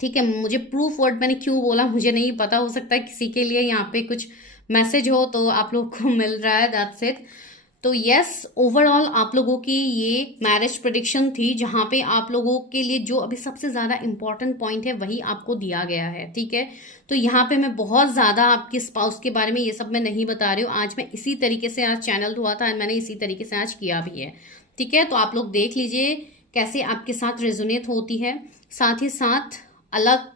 ठीक है। मुझे प्रूफ वर्ड मैंने क्यों बोला मुझे नहीं पता, हो सकता है किसी के लिए यहाँ पे कुछ मैसेज हो तो आप लोग को मिल रहा है, दैट्स इट। तो यस ओवरऑल आप लोगों की ये मैरिज प्रेडिक्शन थी, जहां पे आप लोगों के लिए जो अभी सबसे ज्यादा इंपॉर्टेंट पॉइंट है वही आपको दिया गया है, ठीक है। तो यहाँ पे मैं बहुत ज्यादा आपके स्पाउस के बारे में ये सब मैं नहीं बता रही हूँ, आज मैं इसी तरीके से आज चैनल हुआ था, मैंने इसी तरीके से आज किया भी है, ठीक है। तो आप लोग देख लीजिए कैसे आपके साथ रेजोनेट होती है, साथ ही साथ अलग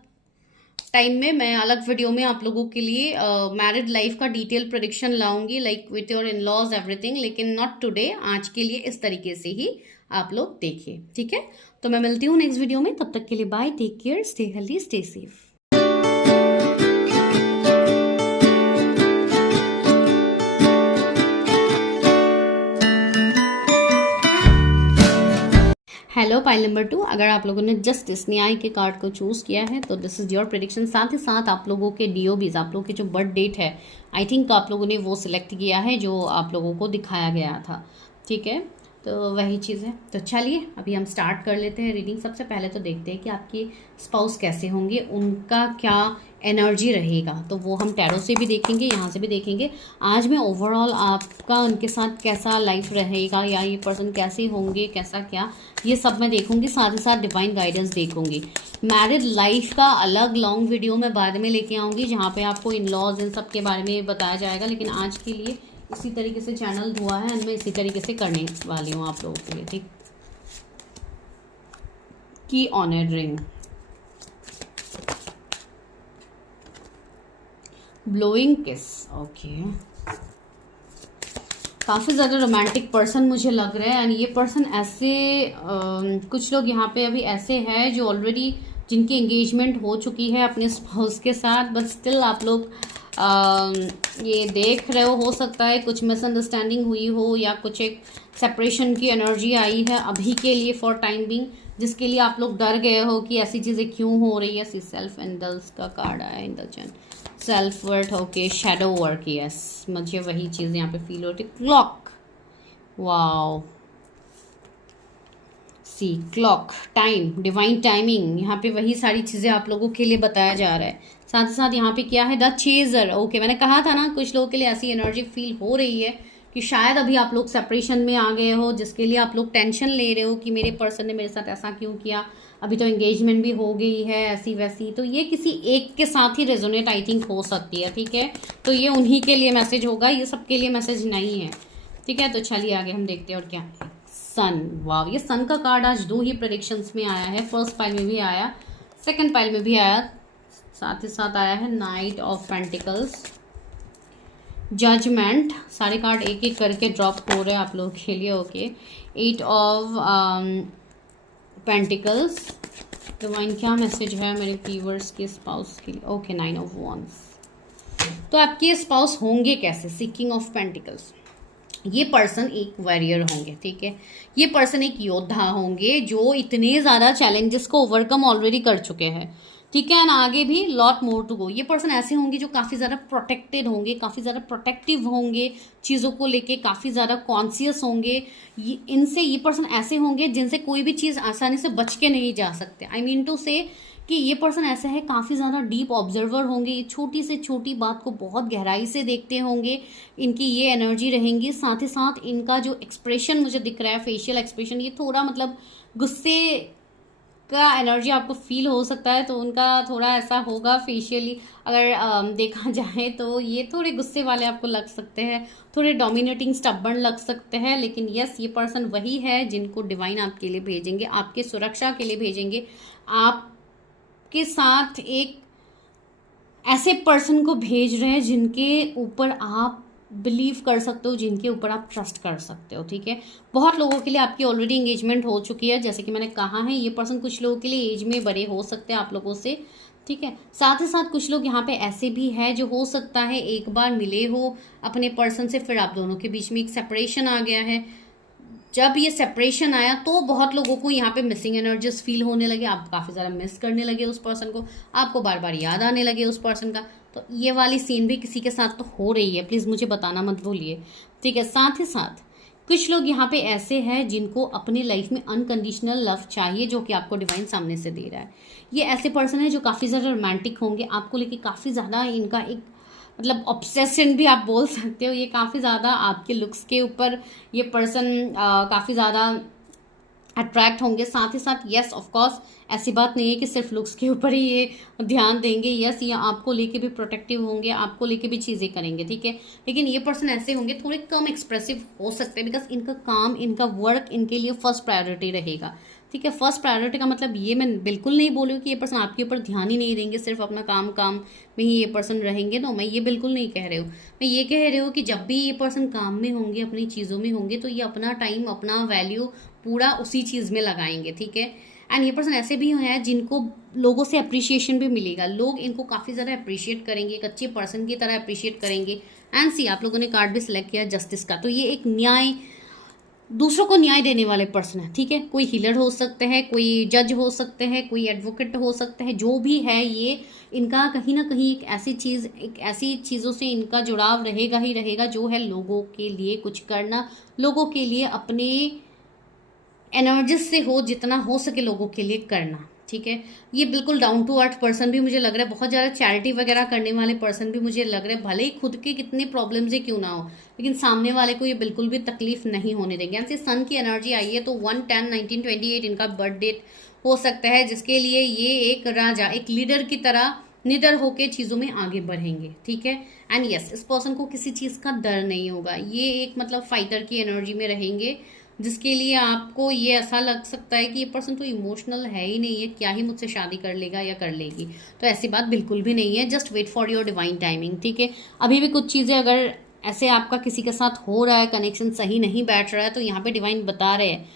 टाइम में मैं अलग वीडियो में आप लोगों के लिए मैरिड लाइफ का डिटेल प्रेडिक्शन लाऊंगी, like with your in laws everything, लेकिन नॉट टुडे, आज के लिए इस तरीके से ही आप लोग देखिए, ठीक है। तो मैं मिलती हूँ नेक्स्ट वीडियो में, तब तक के लिए bye, take care, stay healthy, stay safe. Hello pile number 2, अगर आप लोगों ने जस्ट इस न्याय के कार्ड को चूज किया है तो दिस इज योर प्रेडिक्शन। साथ ही साथ आप लोगों के डीओबीज, आप लोगों की जो बर्थ डेट है, आई थिंक आप लोगों ने वो सिलेक्ट किया है जो आप लोगों को दिखाया गया था, ठीक है। तो वही चीज़ है। तो चलिए अभी हम स्टार्ट कर लेते हैं रीडिंग। सबसे पहले तो देखते हैं कि आपके स्पाउस कैसे होंगे, उनका क्या एनर्जी रहेगा, तो वो हम टैरो से भी देखेंगे, यहाँ से भी देखेंगे। आज मैं ओवरऑल आपका उनके साथ कैसा लाइफ रहेगा, या ये पर्सन कैसे होंगे, कैसा क्या, ये सब मैं देखूंगी, साथ ही साथ डिवाइन गाइडेंस देखूंगी। मैरिड लाइफ का अलग लॉन्ग वीडियो मैं बाद में लेके आऊँगी, जहाँ पे आपको इन लॉज इन सब के बारे में बताया जाएगा, लेकिन आज के लिए इसी तरीके से चैनल हुआ है एंड मैं इसी तरीके से करने वाली हूँ आप लोगों के लिए, ठीक। की ऑनर रिंग, ब्लोइंग किस, ओके। काफ़ी ज़्यादा रोमांटिक पर्सन मुझे लग रहा है, एंड ये पर्सन ऐसे कुछ लोग यहाँ पे अभी ऐसे हैं जो ऑलरेडी जिनकी एंगेजमेंट हो चुकी है अपने स्पाउस के साथ, बट स्टिल आप लोग ये देख रहे हो सकता है कुछ मिसअंडरस्टैंडिंग हुई हो, या कुछ एक सेपरेशन की एनर्जी आई है अभी के लिए फॉर टाइम बिंग, जिसके लिए आप लोग डर गए हो कि ऐसी चीज़ें क्यों हो रही है। सेल्फ इंडल्स का कार्ड आया, indulgence, self worth, okay, shadow work, yes मुझे वही चीज़ यहाँ पे फील होती। Clock, wow, see clock, time, divine timing, यहाँ पे वही सारी चीज़ें आप लोगों के लिए बताया जा रहा है। साथ ही साथ यहाँ पे क्या है, द चेजर, ओके। मैंने कहा था ना कुछ लोगों के लिए ऐसी एनर्जी फील हो रही है कि शायद अभी आप लोग सेपरेशन में आ गए हो, जिसके लिए आप लोग टेंशन ले रहे हो कि मेरे पर्सन ने मेरे साथ ऐसा क्यों किया, अभी तो एंगेजमेंट भी हो गई है, ऐसी वैसी। तो ये किसी एक के साथ ही रेजोनेट आई थिंक हो सकती है, ठीक है। तो ये उन्हीं के लिए मैसेज होगा, ये सबके लिए मैसेज नहीं है, ठीक है। तो चलिए आगे हम देखते हैं और क्या है। सन, वाव, ये सन का कार्ड आज दो ही प्रेडिक्शंस में आया है, फर्स्ट पाइल में भी आया, सेकंड पाइल में भी आया, साथ ही साथ आया है नाइट ऑफ पेंटिकल्स, जजमेंट। सारे कार्ड एक एक करके ड्रॉप हो रहे हैं आप लोगों के लिए, ओके। 8 ऑफ पेंटिकल्स, डिवाइन क्या मैसेज है मेरे व्यूअर्स के स्पाउस के लिए, ओके। 9 ऑफ वॉन्ड्स, तो आपके स्पाउस होंगे कैसे, सिकिंग ऑफ पेंटिकल्स। ये पर्सन एक वॉरियर होंगे, ठीक है। ये पर्सन एक योद्धा होंगे जो इतने ज़्यादा चैलेंजेस को ओवरकम ऑलरेडी कर चुके हैं, ठीक है, एंड आगे भी लॉट मोर टू गो। ये पर्सन ऐसे होंगे जो काफ़ी ज़्यादा प्रोटेक्टेड होंगे, काफ़ी ज़्यादा प्रोटेक्टिव होंगे, चीज़ों को लेके काफ़ी ज़्यादा कॉन्शियस होंगे। ये पर्सन ऐसे होंगे जिनसे कोई भी चीज़ आसानी से बच के नहीं जा सकते। आई मीन टू से कि ये पर्सन ऐसा है, काफ़ी ज़्यादा डीप ऑब्जर्वर होंगे, ये छोटी से छोटी बात को बहुत गहराई से देखते होंगे, इनकी ये एनर्जी रहेंगी। साथ ही साथ इनका जो एक्सप्रेशन मुझे दिख रहा है, फेशियल एक्सप्रेशन, ये थोड़ा मतलब गुस्से का एनर्जी आपको फील हो सकता है, तो उनका थोड़ा ऐसा होगा फेशियली। अगर देखा जाए तो ये थोड़े गुस्से वाले आपको लग सकते हैं, थोड़े डोमिनेटिंग स्टबर्न लग सकते हैं, लेकिन यस, ये पर्सन वही है जिनको डिवाइन आपके लिए भेजेंगे, आपके सुरक्षा के लिए भेजेंगे। आपके साथ एक ऐसे पर्सन को भेज रहे हैं जिनके ऊपर आप बिलीव कर सकते हो, जिनके ऊपर आप ट्रस्ट कर सकते हो, ठीक है। बहुत लोगों के लिए आपकी ऑलरेडी एंगेजमेंट हो चुकी है, जैसे कि मैंने कहा है, ये पर्सन कुछ लोगों के लिए एज में बड़े हो सकते हैं आप लोगों से, ठीक है। साथ ही साथ कुछ लोग यहाँ पे ऐसे भी है जो हो सकता है एक बार मिले हो अपने पर्सन से, फिर आप दोनों के बीच में एक सेपरेशन आ गया है। जब ये सेपरेशन आया तो बहुत लोगों को यहाँ पे मिसिंग एनर्जीज फील होने लगे, आप काफ़ी ज़्यादा मिस करने लगे उस पर्सन को, आपको बार बार याद आने लगे उस पर्सन का। तो ये वाली सीन भी किसी के साथ तो हो रही है, प्लीज़ मुझे बताना मत भूलिए, ठीक है। साथ ही साथ कुछ लोग यहाँ पे ऐसे हैं जिनको अपनी लाइफ में अनकंडीशनल लव चाहिए, जो कि आपको डिवाइन सामने से दे रहा है। ये ऐसे पर्सन है जो काफ़ी ज़्यादा रोमांटिक होंगे, आपको लेके काफ़ी ज़्यादा इनका एक मतलब ऑब्सेशन भी आप बोल सकते हो। ये काफ़ी ज़्यादा आपके लुक्स के ऊपर ये पर्सन काफ़ी ज़्यादा अट्रैक्ट होंगे। साथ ही साथ यस, ऑफ कोर्स, ऐसी बात नहीं है कि सिर्फ लुक्स के ऊपर ही ये ध्यान देंगे। यस, ये आपको लेके भी प्रोटेक्टिव होंगे, आपको लेके भी चीज़ें करेंगे, ठीक है। लेकिन ये पर्सन ऐसे होंगे थोड़े कम एक्सप्रेसिव हो सकते हैं, बिकॉज इनका काम, इनका वर्क इनके लिए फर्स्ट प्रायोरिटी रहेगा, ठीक है। फर्स्ट प्रायोरिटी का मतलब ये मैं बिल्कुल नहीं बोल रही हूँ कि ये पर्सन आपके ऊपर ध्यान ही नहीं देंगे, सिर्फ अपना काम काम में ही ये पर्सन रहेंगे। तो मैं ये बिल्कुल नहीं कह रही हूँ, मैं ये कह रही हूँ कि जब भी ये पर्सन काम में होंगे, अपनी चीज़ों में होंगे, तो ये अपना टाइम, अपना वैल्यू पूरा उसी चीज़ में लगाएंगे, ठीक है। एंड ये पर्सन ऐसे भी हैं जिनको लोगों से अप्रिशिएशन भी मिलेगा, लोग इनको काफ़ी ज़्यादा अप्रिशिएट करेंगे, एक अच्छे पर्सन की तरह अप्रिशिएट करेंगे। एंड सी, आप लोगों ने कार्ड भी सिलेक्ट किया जस्टिस का, तो ये एक न्याय, दूसरों को न्याय देने वाले पर्सन है, ठीक है। कोई हीलर हो सकते हैं, कोई जज हो सकते हैं, कोई एडवोकेट हो सकते हैं, जो भी है ये, इनका कहीं ना कहीं एक ऐसी चीज़, एक ऐसी चीज़ों से इनका जुड़ाव रहेगा ही रहेगा, जो है लोगों के लिए कुछ करना, लोगों के लिए अपने एनर्जीज से हो जितना हो सके लोगों के लिए करना, ठीक है। ये बिल्कुल डाउन टू अर्थ पर्सन भी मुझे लग रहा है, बहुत ज़्यादा चैरिटी वगैरह करने वाले पर्सन भी मुझे लग रहे हैं, भले ही खुद के कितने प्रॉब्लम्स ही क्यों ना हो, लेकिन सामने वाले को ये बिल्कुल भी तकलीफ नहीं होने देंगे। यानी सन की एनर्जी आई है, तो 1/10/1928 इनका बर्थ डेट हो सकता है, जिसके लिए ये एक राजा, एक लीडर की तरह निडर होकर चीज़ों में आगे बढ़ेंगे, ठीक है। एंड यस, इस पर्सन को किसी चीज़ का डर नहीं होगा, ये एक मतलब फाइटर की एनर्जी में रहेंगे, जिसके लिए आपको ये ऐसा लग सकता है कि ये पर्सन तो इमोशनल है ही नहीं है, क्या ही मुझसे शादी कर लेगा या कर लेगी। तो ऐसी बात बिल्कुल भी नहीं है, just wait for your divine timing, ठीक है। अभी भी कुछ चीज़ें अगर ऐसे आपका किसी के साथ हो रहा है, कनेक्शन सही नहीं बैठ रहा है, तो यहाँ पे डिवाइन बता रहे हैं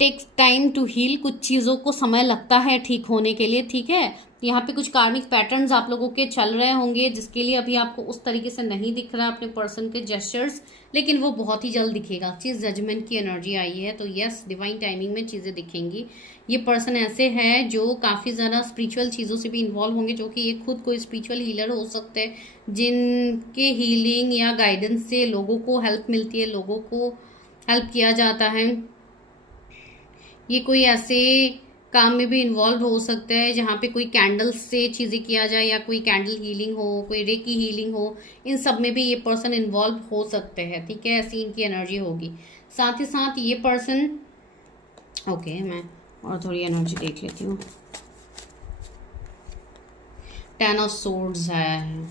टेक्स टाइम टू हील, कुछ चीज़ों को समय लगता है ठीक होने के लिए, ठीक है। यहाँ पे कुछ कार्मिक पैटर्न्स आप लोगों के चल रहे होंगे, जिसके लिए अभी आपको उस तरीके से नहीं दिख रहा अपने पर्सन के जेस्चर्स, लेकिन वो बहुत ही जल्द दिखेगा। चीज़ जजमेंट की एनर्जी आई है, तो यस, डिवाइन टाइमिंग में चीज़ें दिखेंगी। ये पर्सन ऐसे है जो काफ़ी ज़्यादा स्पिरिचुअल चीज़ों से भी इन्वॉल्व होंगे, जो कि ये खुद कोई स्पिरिचुअल हीलर हो सकते हैं, जिनके हीलिंग या गाइडेंस से लोगों को हेल्प मिलती है, लोगों को हेल्प किया जाता है। ये कोई ऐसे काम में भी इन्वॉल्व हो सकता है जहाँ पे कोई कैंडल्स से चीज़ें किया जाए, या कोई कैंडल हीलिंग हो, कोई रेकी हीलिंग हो, इन सब में भी ये पर्सन इन्वॉल्व हो सकते हैं, ठीक है। ऐसी इनकी एनर्जी होगी। साथ ही साथ ये पर्सन, ओके, मैं और थोड़ी एनर्जी देख लेती हूँ। 10 ऑफ सोर्ड्स है,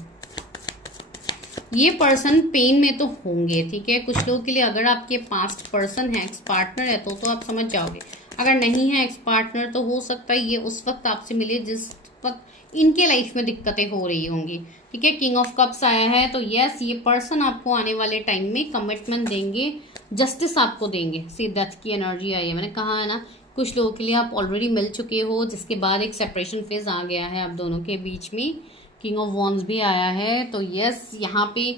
ये पर्सन पेन में तो होंगे, ठीक है। कुछ लोगों के लिए अगर आपके पास्ट पर्सन है, एक्स पार्टनर है, तो आप समझ जाओगे। अगर नहीं है एक्स पार्टनर, तो हो सकता है ये उस वक्त आपसे मिले जिस वक्त इनके लाइफ में दिक्कतें हो रही होंगी, ठीक है। किंग ऑफ कप्स आया है, तो यस, ये पर्सन आपको आने वाले टाइम में कमिटमेंट देंगे, जस्टिस आपको देंगे। सी, डेथ की एनर्जी आई है, मैंने कहा है ना, कुछ लोगों के लिए आप ऑलरेडी मिल चुके हो, जिसके बाद एक सेपरेशन फेज आ गया है आप दोनों के बीच में। किंग ऑफ वॉन्ड्स भी आया है, तो यस, यहाँ पे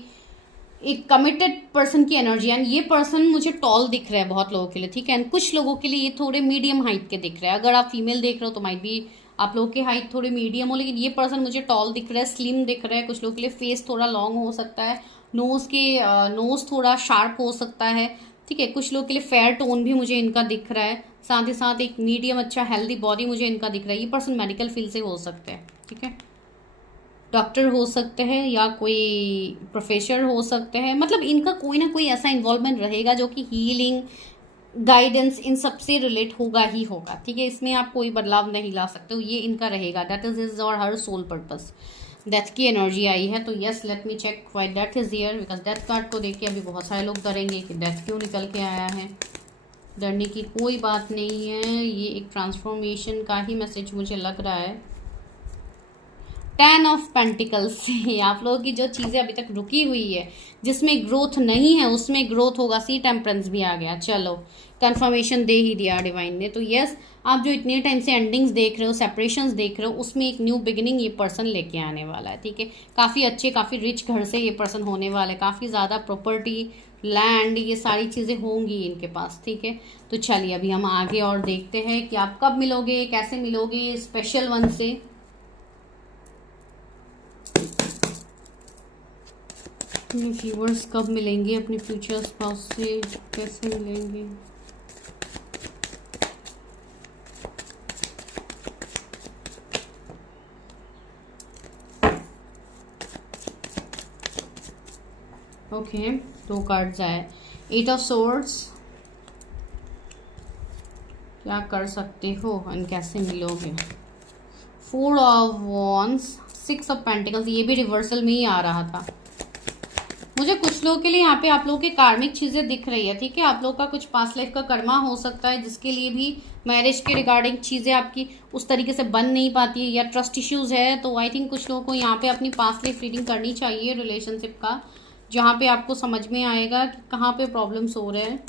एक कमिटेड पर्सन की एनर्जी। एंड ये पर्सन मुझे टॉल दिख रहा है बहुत लोगों के लिए, ठीक है। एंड कुछ लोगों के लिए ये थोड़े मीडियम हाइट के दिख रहे हैं। अगर आप फीमेल देख रहे हो तो माइट भी आप लोगों की हाइट थोड़ी मीडियम हो, लेकिन ये पर्सन मुझे टॉल दिख रहा है, स्लिम दिख रहा है। कुछ लोगों के लिए फेस थोड़ा लॉन्ग हो सकता है, नोज थोड़ा शार्प हो सकता है, ठीक है। कुछ लोग के लिए फेयर टोन भी मुझे इनका दिख रहा है, साथ ही साथ एक मीडियम अच्छा हेल्दी बॉडी मुझे इनका दिख रहा है। ये पर्सन मेडिकल फील्ड से हो सकते हैं, ठीक है, डॉक्टर हो सकते हैं या कोई प्रोफेसर हो सकते हैं, मतलब इनका कोई ना कोई ऐसा इन्वॉल्वमेंट रहेगा जो कि हीलिंग, गाइडेंस, इन सब से रिलेट होगा ही होगा, ठीक है। इसमें आप कोई बदलाव नहीं ला सकते हो, ये इनका रहेगा। दैट इज हिज और हर सोल पर्पस। डेथ की एनर्जी आई है, तो yes let me check why death is here, because death card को देख के अभी बहुत सारे लोग डरेंगे कि डेथ क्यों निकल के आया है। डरने की कोई बात नहीं है, ये एक ट्रांसफॉर्मेशन का ही मैसेज मुझे लग रहा है। 10 ऑफ पेंटिकल्स से आप लोगों की जो चीज़ें अभी तक रुकी हुई है, जिसमें ग्रोथ नहीं है, उसमें ग्रोथ होगा। सी टेम्परेंस भी आ गया, चलो कंफर्मेशन दे ही दिया डिवाइन ने। तो यस, आप जो इतने टाइम से एंडिंग्स देख रहे हो, सेपरेशंस देख रहे हो, उसमें एक न्यू बिगिनिंग ये पर्सन लेके आने वाला है, ठीक है। काफ़ी अच्छे, काफ़ी रिच घर से ये पर्सन होने वाला है, काफ़ी ज़्यादा प्रॉपर्टी, लैंड, ये सारी चीज़ें होंगी इनके पास, ठीक है। तो चलिए अभी हम आगे और देखते हैं कि आप कब मिलोगे, कैसे मिलोगे स्पेशल वन से। अपने व्यूअर्स कब मिलेंगे अपने फ्यूचर स्पाउस से, कैसे मिलेंगे। ओके, 2 कार्ड्स आए। 8 ऑफ सोर्ड्स, क्या कर सकते हो एंड कैसे मिलोगे। 4 ऑफ वॉन्ड्स, 6 ऑफ पेंटिकल्स, ये भी रिवर्सल में ही आ रहा था। मुझे कुछ लोगों के लिए यहाँ पे आप लोगों के कार्मिक चीज़ें दिख रही है, ठीक है। आप लोग का कुछ पास्ट लाइफ का कर्मा हो सकता है, जिसके लिए भी मैरिज के रिगार्डिंग चीज़ें आपकी उस तरीके से बन नहीं पाती है, या ट्रस्ट इश्यूज़ है। तो आई थिंक कुछ लोगों को यहाँ पे अपनी पास्ट लाइफ रीडिंग करनी चाहिए रिलेशनशिप का, जहाँ पे आपको समझ में आएगा कि कहाँ पे प्रॉब्लम्स हो रहे हैं।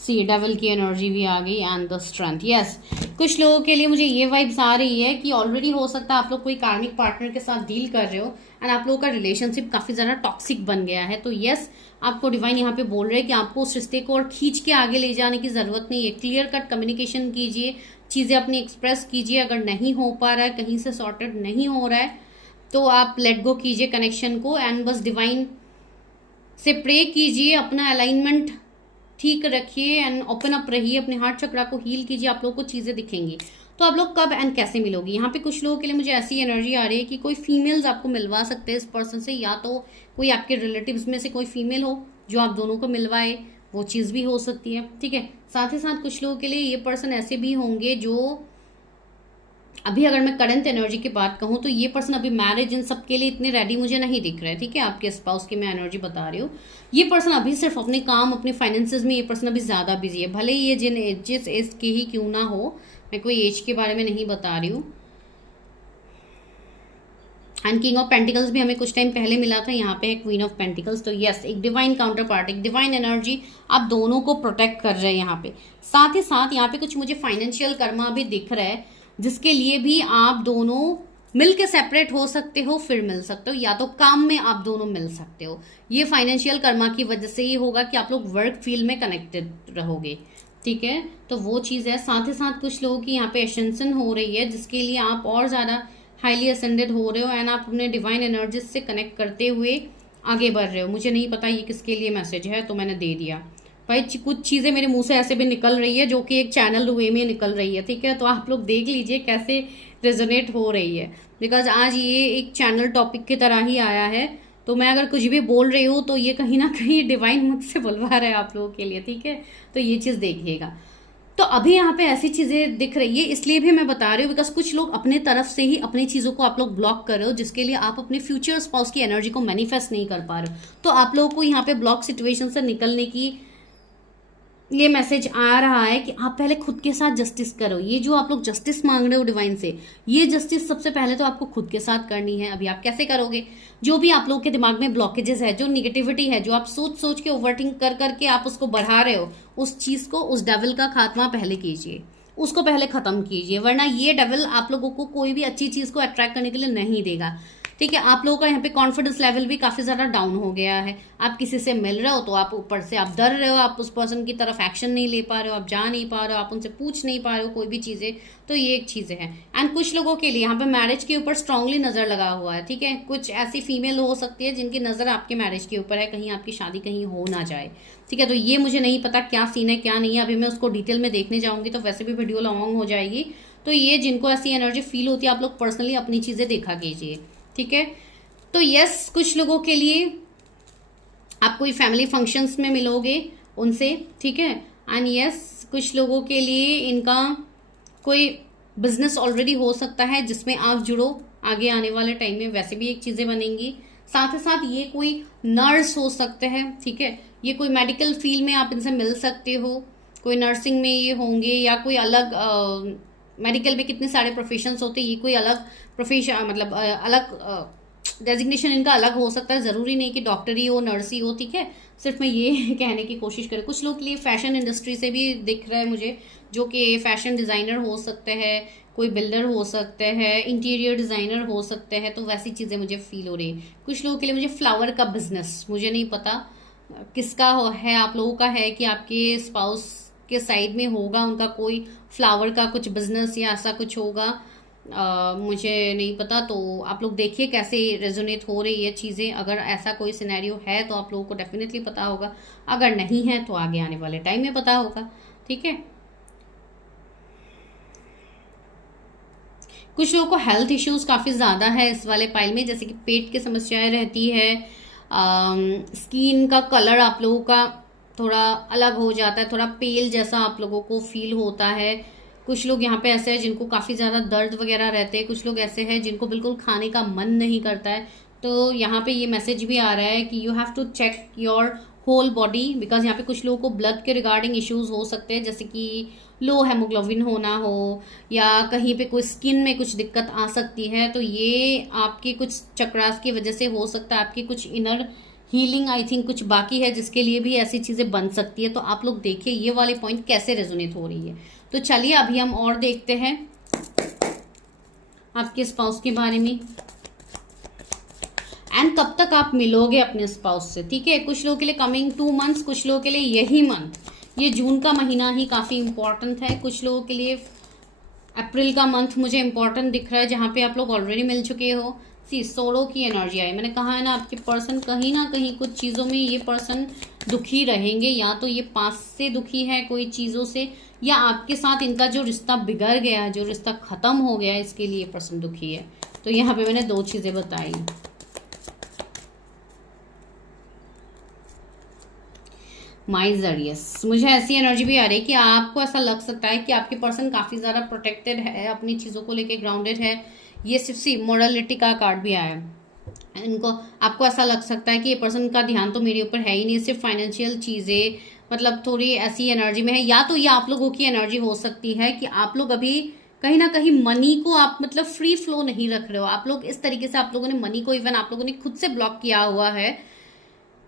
सी डेविल की एनर्जी भी आ गई एंड द स्ट्रेंथ। यस, कुछ लोगों के लिए मुझे ये वाइब्स आ रही है कि ऑलरेडी हो सकता है आप लोग कोई कार्मिक पार्टनर के साथ डील कर रहे हो एंड आप लोगों का रिलेशनशिप काफ़ी ज़्यादा टॉक्सिक बन गया है। तो यस, आपको डिवाइन यहाँ पे बोल रहे हैं कि आपको उस रिश्ते को और खींच के आगे ले जाने की ज़रूरत नहीं है। क्लियर कट कम्युनिकेशन कीजिए, चीज़ें अपनी एक्सप्रेस कीजिए। अगर नहीं हो पा रहा है, कहीं से सॉर्टेड नहीं हो रहा है, तो आप लेट गो कीजिए कनेक्शन को एंड बस डिवाइन से प्रे कीजिए, अपना अलाइनमेंट ठीक रखिए एंड ओपन अप रहिए, अपने हार्ट चक्रा को हील कीजिए। आप लोगों को चीज़ें दिखेंगी। तो आप लोग कब एंड कैसे मिलोगे, यहाँ पे कुछ लोगों के लिए मुझे ऐसी एनर्जी आ रही है कि कोई फीमेल्स आपको मिलवा सकते हैं इस पर्सन से, या तो कोई आपके रिलेटिव्स में से कोई फीमेल हो जो आप दोनों को मिलवाए, वो चीज़ भी हो सकती है, ठीक है। साथ ही साथ कुछ लोगों के लिए ये पर्सन ऐसे भी होंगे जो अभी, अगर मैं करंट एनर्जी की बात कहूँ तो ये पर्सन अभी मैरिज इन सब के लिए इतने रेडी मुझे नहीं दिख रहे, ठीक है। आपके स्पाउस की मैं एनर्जी बता रही हूँ। ये पर्सन अभी सिर्फ अपने काम, अपने फाइनेंसेस में ये पर्सन अभी ज़्यादा बिजी है, भले ही ये जिस एज के ही क्यों ना हो। मैं कोई एज के बारे में नहीं बता रही हूँ। एंड किंग ऑफ पेंटिकल्स भी हमें कुछ टाइम पहले मिला था, यहाँ पे है क्वीन ऑफ पेंटिकल्स। तो यस, एक डिवाइन काउंटर पार्ट, एक डिवाइन एनर्जी आप दोनों को प्रोटेक्ट कर रहे हैं यहाँ पे। साथ ही साथ यहाँ पे कुछ मुझे फाइनेंशियल कर्मा भी दिख रहा है, जिसके लिए भी आप दोनों मिल के सेपरेट हो सकते हो, फिर मिल सकते हो, या तो काम में आप दोनों मिल सकते हो। ये फाइनेंशियल कर्मा की वजह से ही होगा कि आप लोग वर्क फील्ड में कनेक्टेड रहोगे, ठीक है। तो वो चीज़ है। साथ ही साथ कुछ लोगों की यहाँ पे एसेंशन हो रही है, जिसके लिए आप और ज़्यादा हाईली असेंडेड हो रहे हो एंड आप अपने डिवाइन एनर्जीज से कनेक्ट करते हुए आगे बढ़ रहे हो। मुझे नहीं पता ये किसके लिए मैसेज है, तो मैंने दे दिया भाई। कुछ चीज़ें मेरे मुंह से ऐसे भी निकल रही है जो कि एक चैनल वे में निकल रही है, ठीक है। तो आप लोग देख लीजिए कैसे रेजोनेट हो रही है, बिकॉज आज ये एक चैनल टॉपिक की तरह ही आया है। तो मैं अगर कुछ भी बोल रही हूँ तो ये कहीं ना कहीं डिवाइन मुझसे बुलवा रहा है आप लोगों के लिए, ठीक है। तो ये चीज़ देखिएगा। तो अभी यहाँ पे ऐसी चीज़ें दिख रही है, इसलिए भी मैं बता रही हूँ बिकॉज कुछ लोग अपने तरफ से ही अपनी चीज़ों को आप लोग ब्लॉक कर रहे हो, जिसके लिए आप अपने फ्यूचर स्पाउस की एनर्जी को मैनिफेस्ट नहीं कर पा रहे हो। तो आप लोगों को यहाँ पे ब्लॉक सिचुएशन से निकलने की ये मैसेज आ रहा है कि आप पहले खुद के साथ जस्टिस करो। ये जो आप लोग जस्टिस मांग रहे हो डिवाइन से, ये जस्टिस सबसे पहले तो आपको खुद के साथ करनी है। अभी आप कैसे करोगे, जो भी आप लोग के दिमाग में ब्लॉकेजेस है, जो निगेटिविटी है, जो आप सोच सोच के ओवरथिंक कर करके आप उसको बढ़ा रहे हो, उस चीज़ को, उस डेविल का खात्मा पहले कीजिए, उसको पहले ख़त्म कीजिए, वरना ये डेविल आप लोगों को कोई भी अच्छी चीज़ को अट्रैक्ट करने के लिए नहीं देगा। ठीक है। आप लोगों का यहाँ पे कॉन्फिडेंस लेवल भी काफी ज्यादा डाउन हो गया है। आप किसी से मिल रहे हो तो आप ऊपर से आप डर रहे हो, आप उस पर्सन की तरफ एक्शन नहीं ले पा रहे हो, आप जा नहीं पा रहे हो, आप उनसे पूछ नहीं पा रहे हो कोई भी चीजें। तो ये एक चीजें है। एंड कुछ लोगों के लिए यहाँ पे मैरिज के ऊपर स्ट्रांगली नजर लगा हुआ है। ठीक है, कुछ ऐसी फीमेल हो सकती है जिनकी नजर आपके मैरिज के ऊपर है, कहीं आपकी शादी कहीं हो ना जाए। ठीक है, तो ये मुझे नहीं पता क्या सीन है क्या नहीं है, अभी मैं उसको डिटेल में देखने जाऊंगी तो वैसे भी वीडियो लॉन्ग हो जाएगी। तो ये जिनको ऐसी एनर्जी फील होती है, आप लोग पर्सनली अपनी चीजें देखा कीजिए। ठीक है, तो यस, कुछ लोगों के लिए आप कोई फैमिली फंक्शंस में मिलोगे उनसे। ठीक है, एंड यस, कुछ लोगों के लिए इनका कोई बिजनेस ऑलरेडी हो सकता है जिसमें आप जुड़ो आगे आने वाले टाइम में, वैसे भी एक चीजें बनेंगी। साथ ही साथ ये कोई नर्स हो सकते हैं। ठीक है, ये कोई मेडिकल फील्ड में आप इनसे मिल सकते हो, कोई नर्सिंग में ये होंगे या कोई अलग मेडिकल में कितने सारे प्रोफेशंस होते हैं, ये कोई अलग प्रोफेशन मतलब अलग डेजिग्नेशन इनका अलग हो सकता है। जरूरी नहीं कि डॉक्टर ही हो, नर्स ही हो। ठीक है, सिर्फ मैं ये कहने की कोशिश करूँ। कुछ लोग के लिए फैशन इंडस्ट्री से भी दिख रहा है मुझे, जो कि फैशन डिजाइनर हो सकते हैं, कोई बिल्डर हो सकते हैं, इंटीरियर डिजाइनर हो सकते हैं। तो वैसी चीजें मुझे फील हो रही है। कुछ लोगों के लिए मुझे फ्लावर का बिजनेस, मुझे नहीं पता किसका है, आप लोगों का है कि आपके स्पाउस के साइड में होगा उनका कोई फ्लावर का कुछ बिजनेस या ऐसा कुछ होगा। मुझे नहीं पता। तो आप लोग देखिए कैसे रेजोनेट हो रही है चीज़ें। अगर ऐसा कोई सिनेरियो है तो आप लोगों को डेफिनेटली पता होगा, अगर नहीं है तो आगे आने वाले टाइम में पता होगा। ठीक है, कुछ लोगों को हेल्थ इश्यूज काफ़ी ज़्यादा है इस वाले पाइल में, जैसे कि पेट की समस्याएं रहती है, स्किन का कलर आप लोगों का थोड़ा अलग हो जाता है, थोड़ा पेल जैसा आप लोगों को फील होता है। कुछ लोग यहाँ पे ऐसे हैं जिनको काफ़ी ज़्यादा दर्द वगैरह रहते हैं। कुछ लोग ऐसे हैं जिनको बिल्कुल खाने का मन नहीं करता है। तो यहाँ पे ये मैसेज भी आ रहा है कि you have to check your whole body, because यहाँ पे कुछ लोगों को ब्लड के रिगार्डिंग इश्यूज हो सकते हैं, जैसे कि लो हेमोग्लोबिन होना हो या कहीं पे कोई स्किन में कुछ दिक्कत आ सकती है। तो ये आपके कुछ चक्रास की वजह से हो सकता है, आपकी कुछ इनर हीलिंग आई थिंक कुछ बाकी है, जिसके लिए भी ऐसी चीज़ें बन सकती है। तो आप लोग देखिए ये वाले पॉइंट कैसे रेजोनेट हो रही है। तो चलिए अभी हम और देखते हैं आपके स्पाउस के बारे में एंड कब तक आप मिलोगे अपने स्पाउस से। ठीक है, कुछ लोगों के लिए कमिंग 2 मंथ्स, कुछ लोगों के लिए यही मंथ, ये जून का महीना ही काफ़ी इंपॉर्टेंट है। कुछ लोगों के लिए अप्रैल का मंथ मुझे इंपॉर्टेंट दिख रहा है, जहाँ पे आप लोग ऑलरेडी मिल चुके हो। सी सोलो की एनर्जी आई, मैंने कहा है ना आपके पर्सन कहीं ना कहीं कुछ चीज़ों में ये पर्सन दुखी रहेंगे, या तो ये पास से दुखी है कोई चीज़ों से, या आपके साथ इनका जो रिश्ता बिगड़ गया है, जो रिश्ता खत्म हो गया है, इसके लिए पर्सन दुखी है। तो यहाँ पे मैंने 2 चीज़ें बताई। माइजरियस, मुझे ऐसी एनर्जी भी आ रही है कि आपको ऐसा लग सकता है कि आपके पर्सन काफ़ी ज़्यादा प्रोटेक्टेड है, अपनी चीज़ों को लेके ग्राउंडेड है। ये सिर्फ सी मोरलिटी का कार्ड भी आया है। इनको आपको ऐसा लग सकता है कि ये पर्सन का ध्यान तो मेरे ऊपर है ही नहीं, सिर्फ फाइनेंशियल चीज़ें, मतलब थोड़ी ऐसी एनर्जी में है। या तो ये आप लोगों की एनर्जी हो सकती है कि आप लोग अभी कहीं ना कहीं मनी को आप मतलब फ्री फ्लो नहीं रख रहे हो। आप लोग इस तरीके से, आप लोगों ने मनी को इवन आप लोगों ने खुद से ब्लॉक किया हुआ है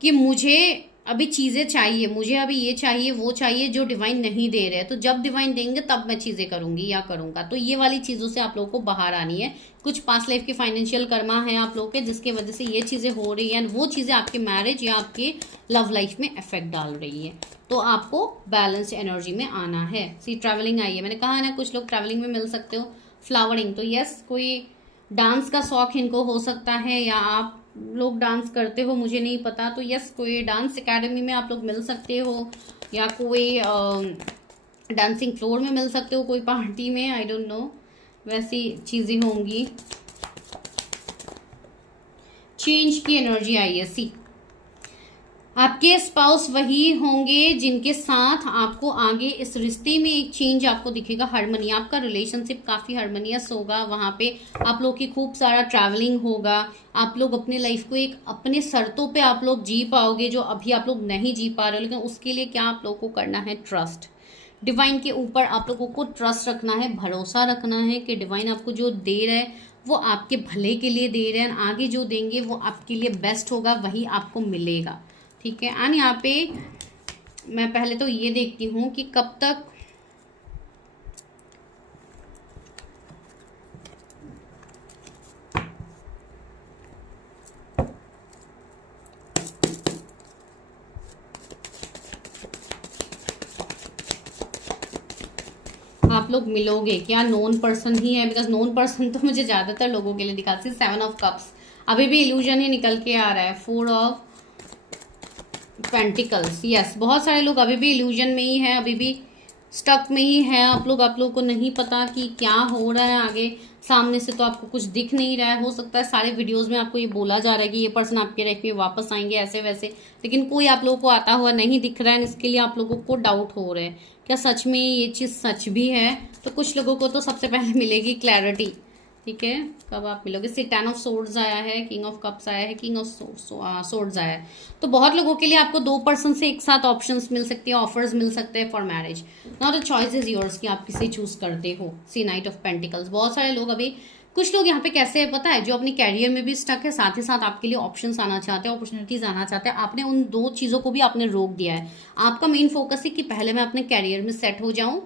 कि मुझे अभी चीज़ें चाहिए, मुझे अभी ये चाहिए वो चाहिए जो डिवाइन नहीं दे रहे हैं। तो जब डिवाइन देंगे तब मैं चीज़ें करूंगी या करूंगा। तो ये वाली चीज़ों से आप लोगों को बाहर आनी है। कुछ पास्ट लाइफ की फाइनेंशियल कर्मा है आप लोगों के, जिसके वजह से ये चीज़ें हो रही हैं, वो चीज़ें आपके मैरिज या आपके लव लाइफ में इफेक्ट डाल रही है। तो आपको बैलेंस एनर्जी में आना है। सी ट्रैवलिंग आई है, मैंने कहा है ना कुछ लोग ट्रैवलिंग में मिल सकते हो। फ्लावरिंग, तो यस, कोई डांस का शौक इनको हो सकता है, या आप लोग डांस करते हो मुझे नहीं पता। तो यस, कोई डांस एकेडमी में आप लोग मिल सकते हो, या कोई डांसिंग फ्लोर में मिल सकते हो, कोई पार्टी में, आई डोंट नो, वैसी चीज़ें होंगी। चेंज की एनर्जी आई है। सी आपके स्पाउस वही होंगे जिनके साथ आपको आगे इस रिश्ते में एक चेंज आपको दिखेगा। हार्मनी, आपका रिलेशनशिप काफ़ी हार्मोनियस होगा। वहाँ पे आप लोग की खूब सारा ट्रैवलिंग होगा। आप लोग अपने लाइफ को एक अपने शर्तों पे आप लोग जी पाओगे, जो अभी आप लोग नहीं जी पा रहे हो। लेकिन उसके लिए क्या आप लोग को करना है? ट्रस्ट। डिवाइन के ऊपर आप लोगों को ट्रस्ट रखना है, भरोसा रखना है कि डिवाइन आपको जो दे रहा है वो आपके भले के लिए दे रहे हैं। आगे जो देंगे वो आपके लिए बेस्ट होगा, वही आपको मिलेगा। ठीक है, एंड यहाँ पे मैं पहले तो ये देखती हूँ कि कब तक आप लोग मिलोगे, क्या नोन पर्सन ही है? बिकॉज नोन पर्सन तो मुझे ज्यादातर लोगों के लिए दिखाती है। 7 ऑफ कप्स अभी भी इल्यूजन ही निकल के आ रहा है। 4 ऑफ पेंटिकल्स, यस, बहुत सारे लोग अभी भी इल्यूजन में ही है, अभी भी स्टक में ही है आप लोगों को नहीं पता कि क्या हो रहा है आगे। सामने से तो आपको कुछ दिख नहीं रहा है। हो सकता है सारे वीडियोस में आपको ये बोला जा रहा है कि ये पर्सन आपके लाइफ में वापस आएंगे ऐसे वैसे, लेकिन कोई आप लोगों को आता हुआ नहीं दिख रहा है। इसके लिए आप लोगों को डाउट हो रहे हैं क्या सच में ये चीज़ सच भी है। तो कुछ लोगों को तो सबसे पहले मिलेगी क्लैरिटी, ठीक है, कब आप मिलोगे। 10 ऑफ सोर्ड्स आया है, किंग ऑफ कप्स आया है, किंग ऑफ सोर्ड्स आया है। तो बहुत लोगों के लिए आपको 2 पर्सन से एक साथ ऑप्शंस मिल सकती है, ऑफर्स मिल सकते हैं for marriage. Now the choice is yours कि आप किसे चूज करते हो। सी नाइट ऑफ पेंटिकल्स, बहुत सारे लोग अभी, कुछ लोग यहाँ पे कैसे है पता है, जो अपनी कैरियर में भी स्टक है, साथ ही साथ आपके लिए ऑप्शंस आना चाहते हैं, अपॉर्चुनिटीज आना चाहते हैं। आपने उन 2 चीजों को भी आपने रोक दिया है। आपका मेन फोकस है कि पहले मैं अपने कैरियर में सेट हो जाऊं,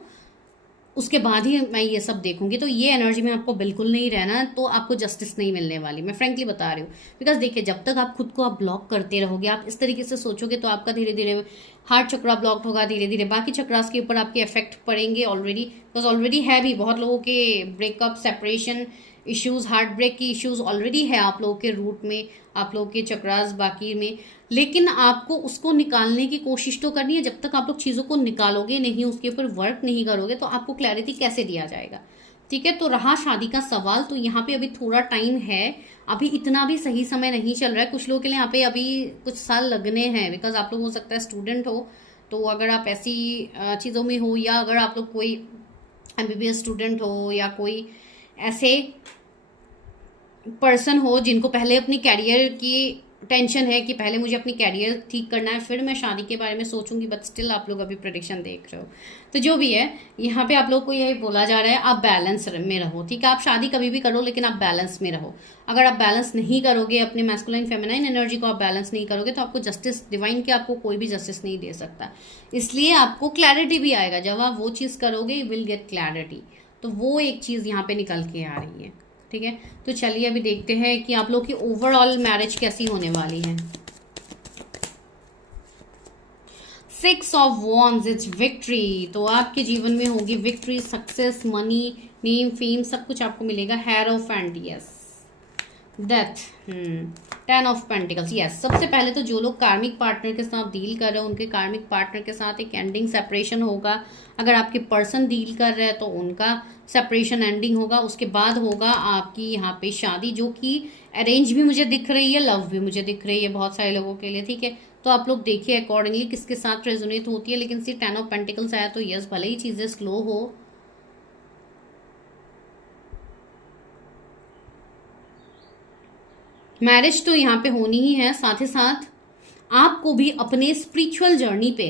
उसके बाद ही मैं ये सब देखूंगी। तो ये एनर्जी में आपको बिल्कुल नहीं रहना, तो आपको जस्टिस नहीं मिलने वाली, मैं फ्रेंकली बता रही हूँ। बिकॉज देखिए, जब तक आप खुद को आप ब्लॉक करते रहोगे, आप इस तरीके से सोचोगे, तो आपका धीरे धीरे हार्ट चक्रा ब्लॉक होगा, धीरे धीरे बाकी चक्रास के ऊपर आपके इफेक्ट पड़ेंगे ऑलरेडी। बिकॉज ऑलरेडी है भी बहुत लोगों के breakup, separation issues, heartbreak की इश्यूज ऑलरेडी है आप लोगों के रूट में, आप लोगों के चक्रास बाकी में। लेकिन आपको उसको निकालने की कोशिश तो करनी है। जब तक आप लोग चीज़ों को निकालोगे नहीं, उसके ऊपर वर्क नहीं करोगे, तो आपको क्लैरिटी कैसे दिया जाएगा, ठीक है। तो रहा शादी का सवाल, तो यहाँ पे अभी थोड़ा टाइम है, अभी इतना भी सही समय नहीं चल रहा है। कुछ लोगों के लिए यहाँ पे अभी कुछ साल लगने हैं, बिकॉज आप लोग हो सकता है स्टूडेंट हो, तो अगर आप ऐसी चीज़ों में हो, या अगर आप लोग कोई MBBS स्टूडेंट हो, या कोई ऐसे पर्सन हो जिनको पहले अपनी कैरियर की टेंशन है कि पहले मुझे अपनी कैरियर ठीक करना है, फिर मैं शादी के बारे में सोचूंगी, बट स्टिल आप लोग अभी प्रेडिक्शन देख रहे हो। तो जो भी है, यहाँ पे आप लोग को यही बोला जा रहा है, आप बैलेंस में रहो, ठीक है। आप शादी कभी भी करो, लेकिन आप बैलेंस में रहो। अगर आप बैलेंस नहीं करोगे, अपने मैस्कुलाइन फेमिनाइन एनर्जी को आप बैलेंस नहीं करोगे, तो आपको जस्टिस, डिवाइन के आपको कोई भी जस्टिस नहीं दे सकता। इसलिए आपको क्लैरिटी भी आएगा, जब आप वो चीज़ करोगे, यू विल गेट क्लैरिटी। तो वो एक चीज़ यहाँ पे निकल के आ रही है, ठीक है। तो चलिए अभी देखते हैं कि आप लोग की ओवरऑल मैरिज कैसी होने वाली है। 6 ऑफ वॉन्ड्स, इट्स विक्ट्री। तो आपके जीवन में होगी victory, success, money, name, fame, सब कुछ आपको मिलेगा। Hierophant, yes, death, 10 of pentacles, yes. सबसे पहले तो जो लोग कार्मिक पार्टनर के साथ डील कर रहे हो, उनके कार्मिक पार्टनर के साथ एक एंडिंग सेपरेशन होगा। अगर आपके पर्सन डील कर रहे हैं तो उनका सेपरेशन एंडिंग होगा। उसके बाद होगा आपकी यहाँ पे शादी, जो कि अरेंज भी मुझे दिख रही है, लव भी मुझे दिख रही है बहुत सारे लोगों के लिए, ठीक है। तो आप लोग देखिए अकॉर्डिंगली किसके साथ रेजोनेट होती है। लेकिन सिर्फ 10 ऑफ पेंटिकल्स आया तो यस, भले ही चीजें स्लो हो, मैरिज तो यहाँ पे होनी ही है। साथ ही साथ आपको भी अपने स्पिरिचुअल जर्नी पे,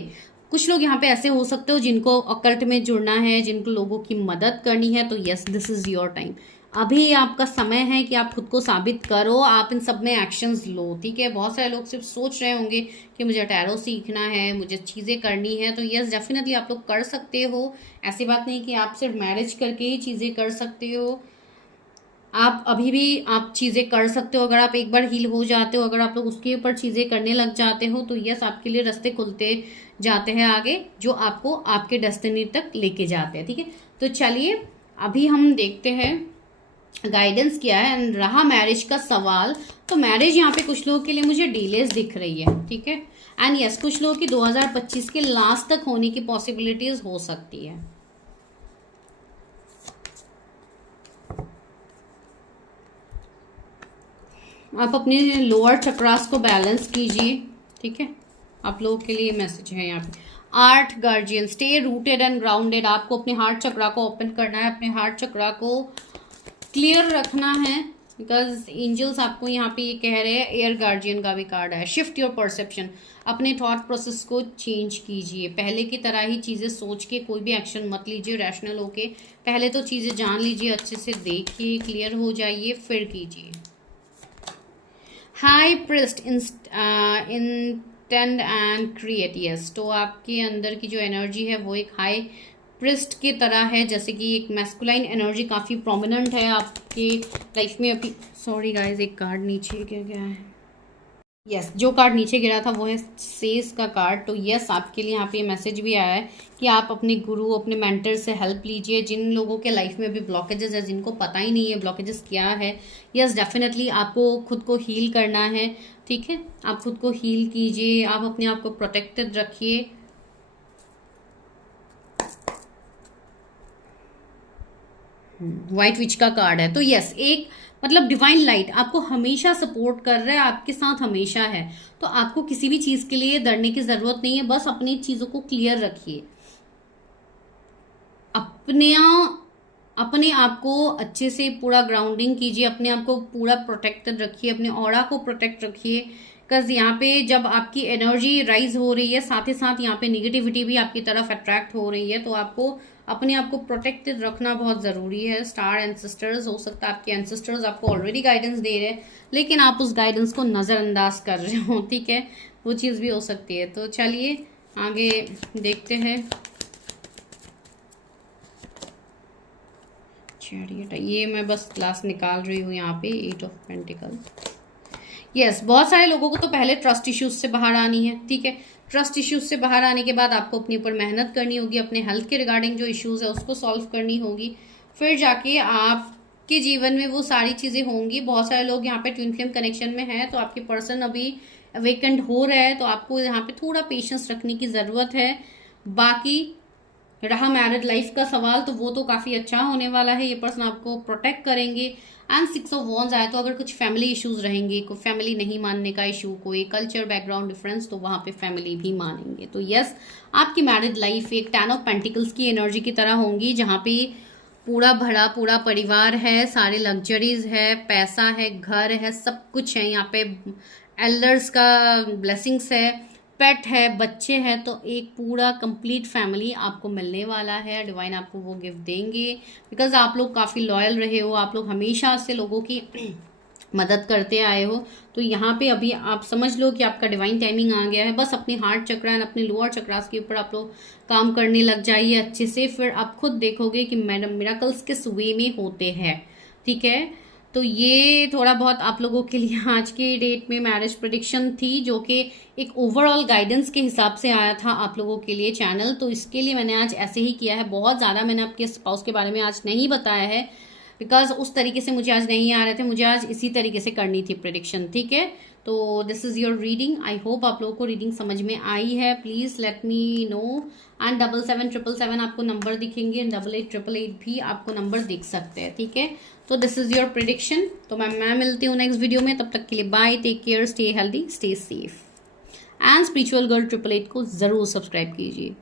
कुछ लोग यहाँ पे ऐसे हो सकते हो जिनको अकल्ट में जुड़ना है, जिनको लोगों की मदद करनी है, तो yes, this is your time. अभी आपका समय है कि आप खुद को साबित करो, आप इन सब में एक्शंस लो, ठीक है। बहुत सारे लोग सिर्फ सोच रहे होंगे कि मुझे टैरो सीखना है, मुझे चीज़ें करनी है, तो यस, डेफिनेटली आप लोग कर सकते हो। ऐसी बात नहीं कि आप सिर्फ मैरिज करके ही चीज़ें कर सकते हो, आप अभी भी आप चीज़ें कर सकते हो। अगर आप एक बार हील हो जाते हो, अगर आप लोग उसके ऊपर चीज़ें करने लग जाते हो, तो यस, आपके लिए रास्ते खुलते जाते हैं आगे, जो आपको आपके डेस्टिनी तक लेके जाते हैं, ठीक है। तो चलिए अभी हम देखते हैं गाइडेंस क्या है। एंड रहा मैरिज का सवाल, तो मैरिज यहाँ पे कुछ लोगों के लिए मुझे डिलेज दिख रही है, ठीक है। एंड यस, कुछ लोगों की 2025 के लास्ट तक होने की पॉसिबिलिटीज हो सकती है। आप अपने लोअर चक्रास को बैलेंस कीजिए, ठीक है। आप लोगों के लिए मैसेज है यहाँ पे। Art guardian, stay rooted and grounded. आपको अपने हार्ट चक्रा को ओपन करना है, अपने हार्ट चक्रा को क्लियर रखना है, बिकॉज एंजल्स आपको यहाँ पे ये कह रहे हैं। एयर गार्जियन का भी कार्ड है। शिफ्ट योर परसेप्शन, अपने थॉट प्रोसेस को चेंज कीजिए। पहले की तरह ही चीज़ें सोच के कोई भी एक्शन मत लीजिए, रैशनल होके पहले तो चीज़ें जान लीजिए, अच्छे से देखिए, क्लियर हो जाइए, फिर कीजिए। High priest, intend and create, yes. तो आपके अंदर की जो एनर्जी है वो एक हाई प्रिस्ट की तरह है, जैसे कि एक मैस्कुलाइन एनर्जी काफ़ी प्रोमिनेंट है आपके लाइफ में अभी। सॉरी गाइज, एक कार्ड नीचे क्या क्या है। यस, जो कार्ड नीचे गिरा था वो है सेज का कार्ड। तो यस, आपके लिए यहाँ पे मैसेज भी आया है कि आप अपने गुरु, अपने मेंटर से हेल्प लीजिए। जिन लोगों के लाइफ में भी ब्लॉकेजेस है, जिनको पता ही नहीं है ब्लॉकेजेस क्या है, यस डेफिनेटली आपको खुद को हील करना है। ठीक है, आप खुद को हील कीजिए, आप अपने आप को प्रोटेक्टेड रखिए। व्हाइट विच का कार्ड है। तो यस, एक मतलब डिवाइन लाइट आपको हमेशा सपोर्ट कर रहा है, आपके साथ हमेशा है। तो आपको किसी भी चीज के लिए डरने की जरूरत नहीं है, बस अपनी चीजों को क्लियर रखिए, अपने अपने आप को अच्छे से पूरा ग्राउंडिंग कीजिए, अपने आप को पूरा प्रोटेक्टेड रखिए, अपने ऑरा को प्रोटेक्ट रखिए। बिकॉज यहाँ पे जब आपकी एनर्जी राइज हो रही है, साथ ही साथ यहाँ पे निगेटिविटी भी आपकी तरफ अट्रैक्ट हो रही है। तो आपको अपने आप को प्रोटेक्टेड रखना बहुत ज़रूरी है। स्टार एंसेस्टर्स, हो सकता है आपके एंसेस्टर्स आपको ऑलरेडी गाइडेंस दे रहे हैं, लेकिन आप उस गाइडेंस को नज़रअंदाज कर रहे हो। ठीक है, वो चीज़ भी हो सकती है। तो चलिए आगे देखते हैं। ये मैं बस क्लास निकाल रही हूँ यहाँ पे, 8 ऑफ पेंटिकल। यस, बहुत सारे लोगों को तो पहले ट्रस्ट इश्यूज से बाहर आनी है। ठीक है, ट्रस्ट इश्यूज से बाहर आने के बाद आपको अपने ऊपर मेहनत करनी होगी, अपने हेल्थ के रिगार्डिंग जो इश्यूज है उसको सॉल्व करनी होगी, फिर जाके आपके जीवन में वो सारी चीज़ें होंगी। बहुत सारे लोग यहाँ पे ट्विन फ्लेम कनेक्शन में हैं, तो आपके पर्सन अभी अवेकेंड हो रहा है, तो आपको यहाँ पे थोड़ा पेशेंस रखने की ज़रूरत है। बाकी रहा मैरिड लाइफ का सवाल, तो वो तो काफ़ी अच्छा होने वाला है। ये पर्सन आपको प्रोटेक्ट करेंगे। एंड 6 ऑफ वॉन्ड्स आए, तो अगर कुछ फैमिली इश्यूज रहेंगे, कोई फैमिली नहीं मानने का इशू, कोई कल्चर बैकग्राउंड डिफरेंस, तो वहाँ पे फैमिली भी मानेंगे। तो यस, आपकी मैरिड लाइफ एक 10 ऑफ पेंटिकल्स की एनर्जी की तरह होंगी, जहाँ पे पूरा भरा पूरा परिवार है, सारे लग्जरीज है, पैसा है, घर है, सब कुछ है। यहाँ पे एल्डर्स का ब्लेसिंग्स है, पेट है, बच्चे हैं, तो एक पूरा कंप्लीट फैमिली आपको मिलने वाला है। डिवाइन आपको वो गिफ्ट देंगे, बिकॉज आप लोग काफ़ी लॉयल रहे हो, आप लोग हमेशा से लोगों की मदद करते आए हो। तो यहाँ पे अभी आप समझ लो कि आपका डिवाइन टाइमिंग आ गया है। बस अपने हार्ट चक्र एंड अपने लोअर चक्रास के ऊपर आप लोग काम करने लग जाइए अच्छे से, फिर आप खुद देखोगे कि मैडम मिराकल्स किस वे में होते हैं। ठीक है, तो ये थोड़ा बहुत आप लोगों के लिए आज के डेट में मैरिज प्रेडिक्शन थी, जो कि एक ओवरऑल गाइडेंस के हिसाब से आया था आप लोगों के लिए चैनल। तो इसके लिए मैंने आज ऐसे ही किया है, बहुत ज़्यादा मैंने आपके स्पाउस के बारे में आज नहीं बताया है, बिकॉज उस तरीके से मुझे आज नहीं आ रहे थे, मुझे आज इसी तरीके से करनी थी प्रेडिक्शन। ठीक है, तो this is your reading. I hope आप लोगों को रीडिंग समझ में आई है। Please let me know. And 7777 आपको नंबर दिखेंगे, 8888 भी आपको नंबर दिख सकते हैं। ठीक है, तो दिस इज़ योर प्रेडिक्शन। तो मैं मिलती हूँ नेक्स्ट वीडियो में, तब तक के लिए bye, take care, stay healthy, stay safe. And spiritual girl 888 को ज़रूर सब्सक्राइब कीजिए।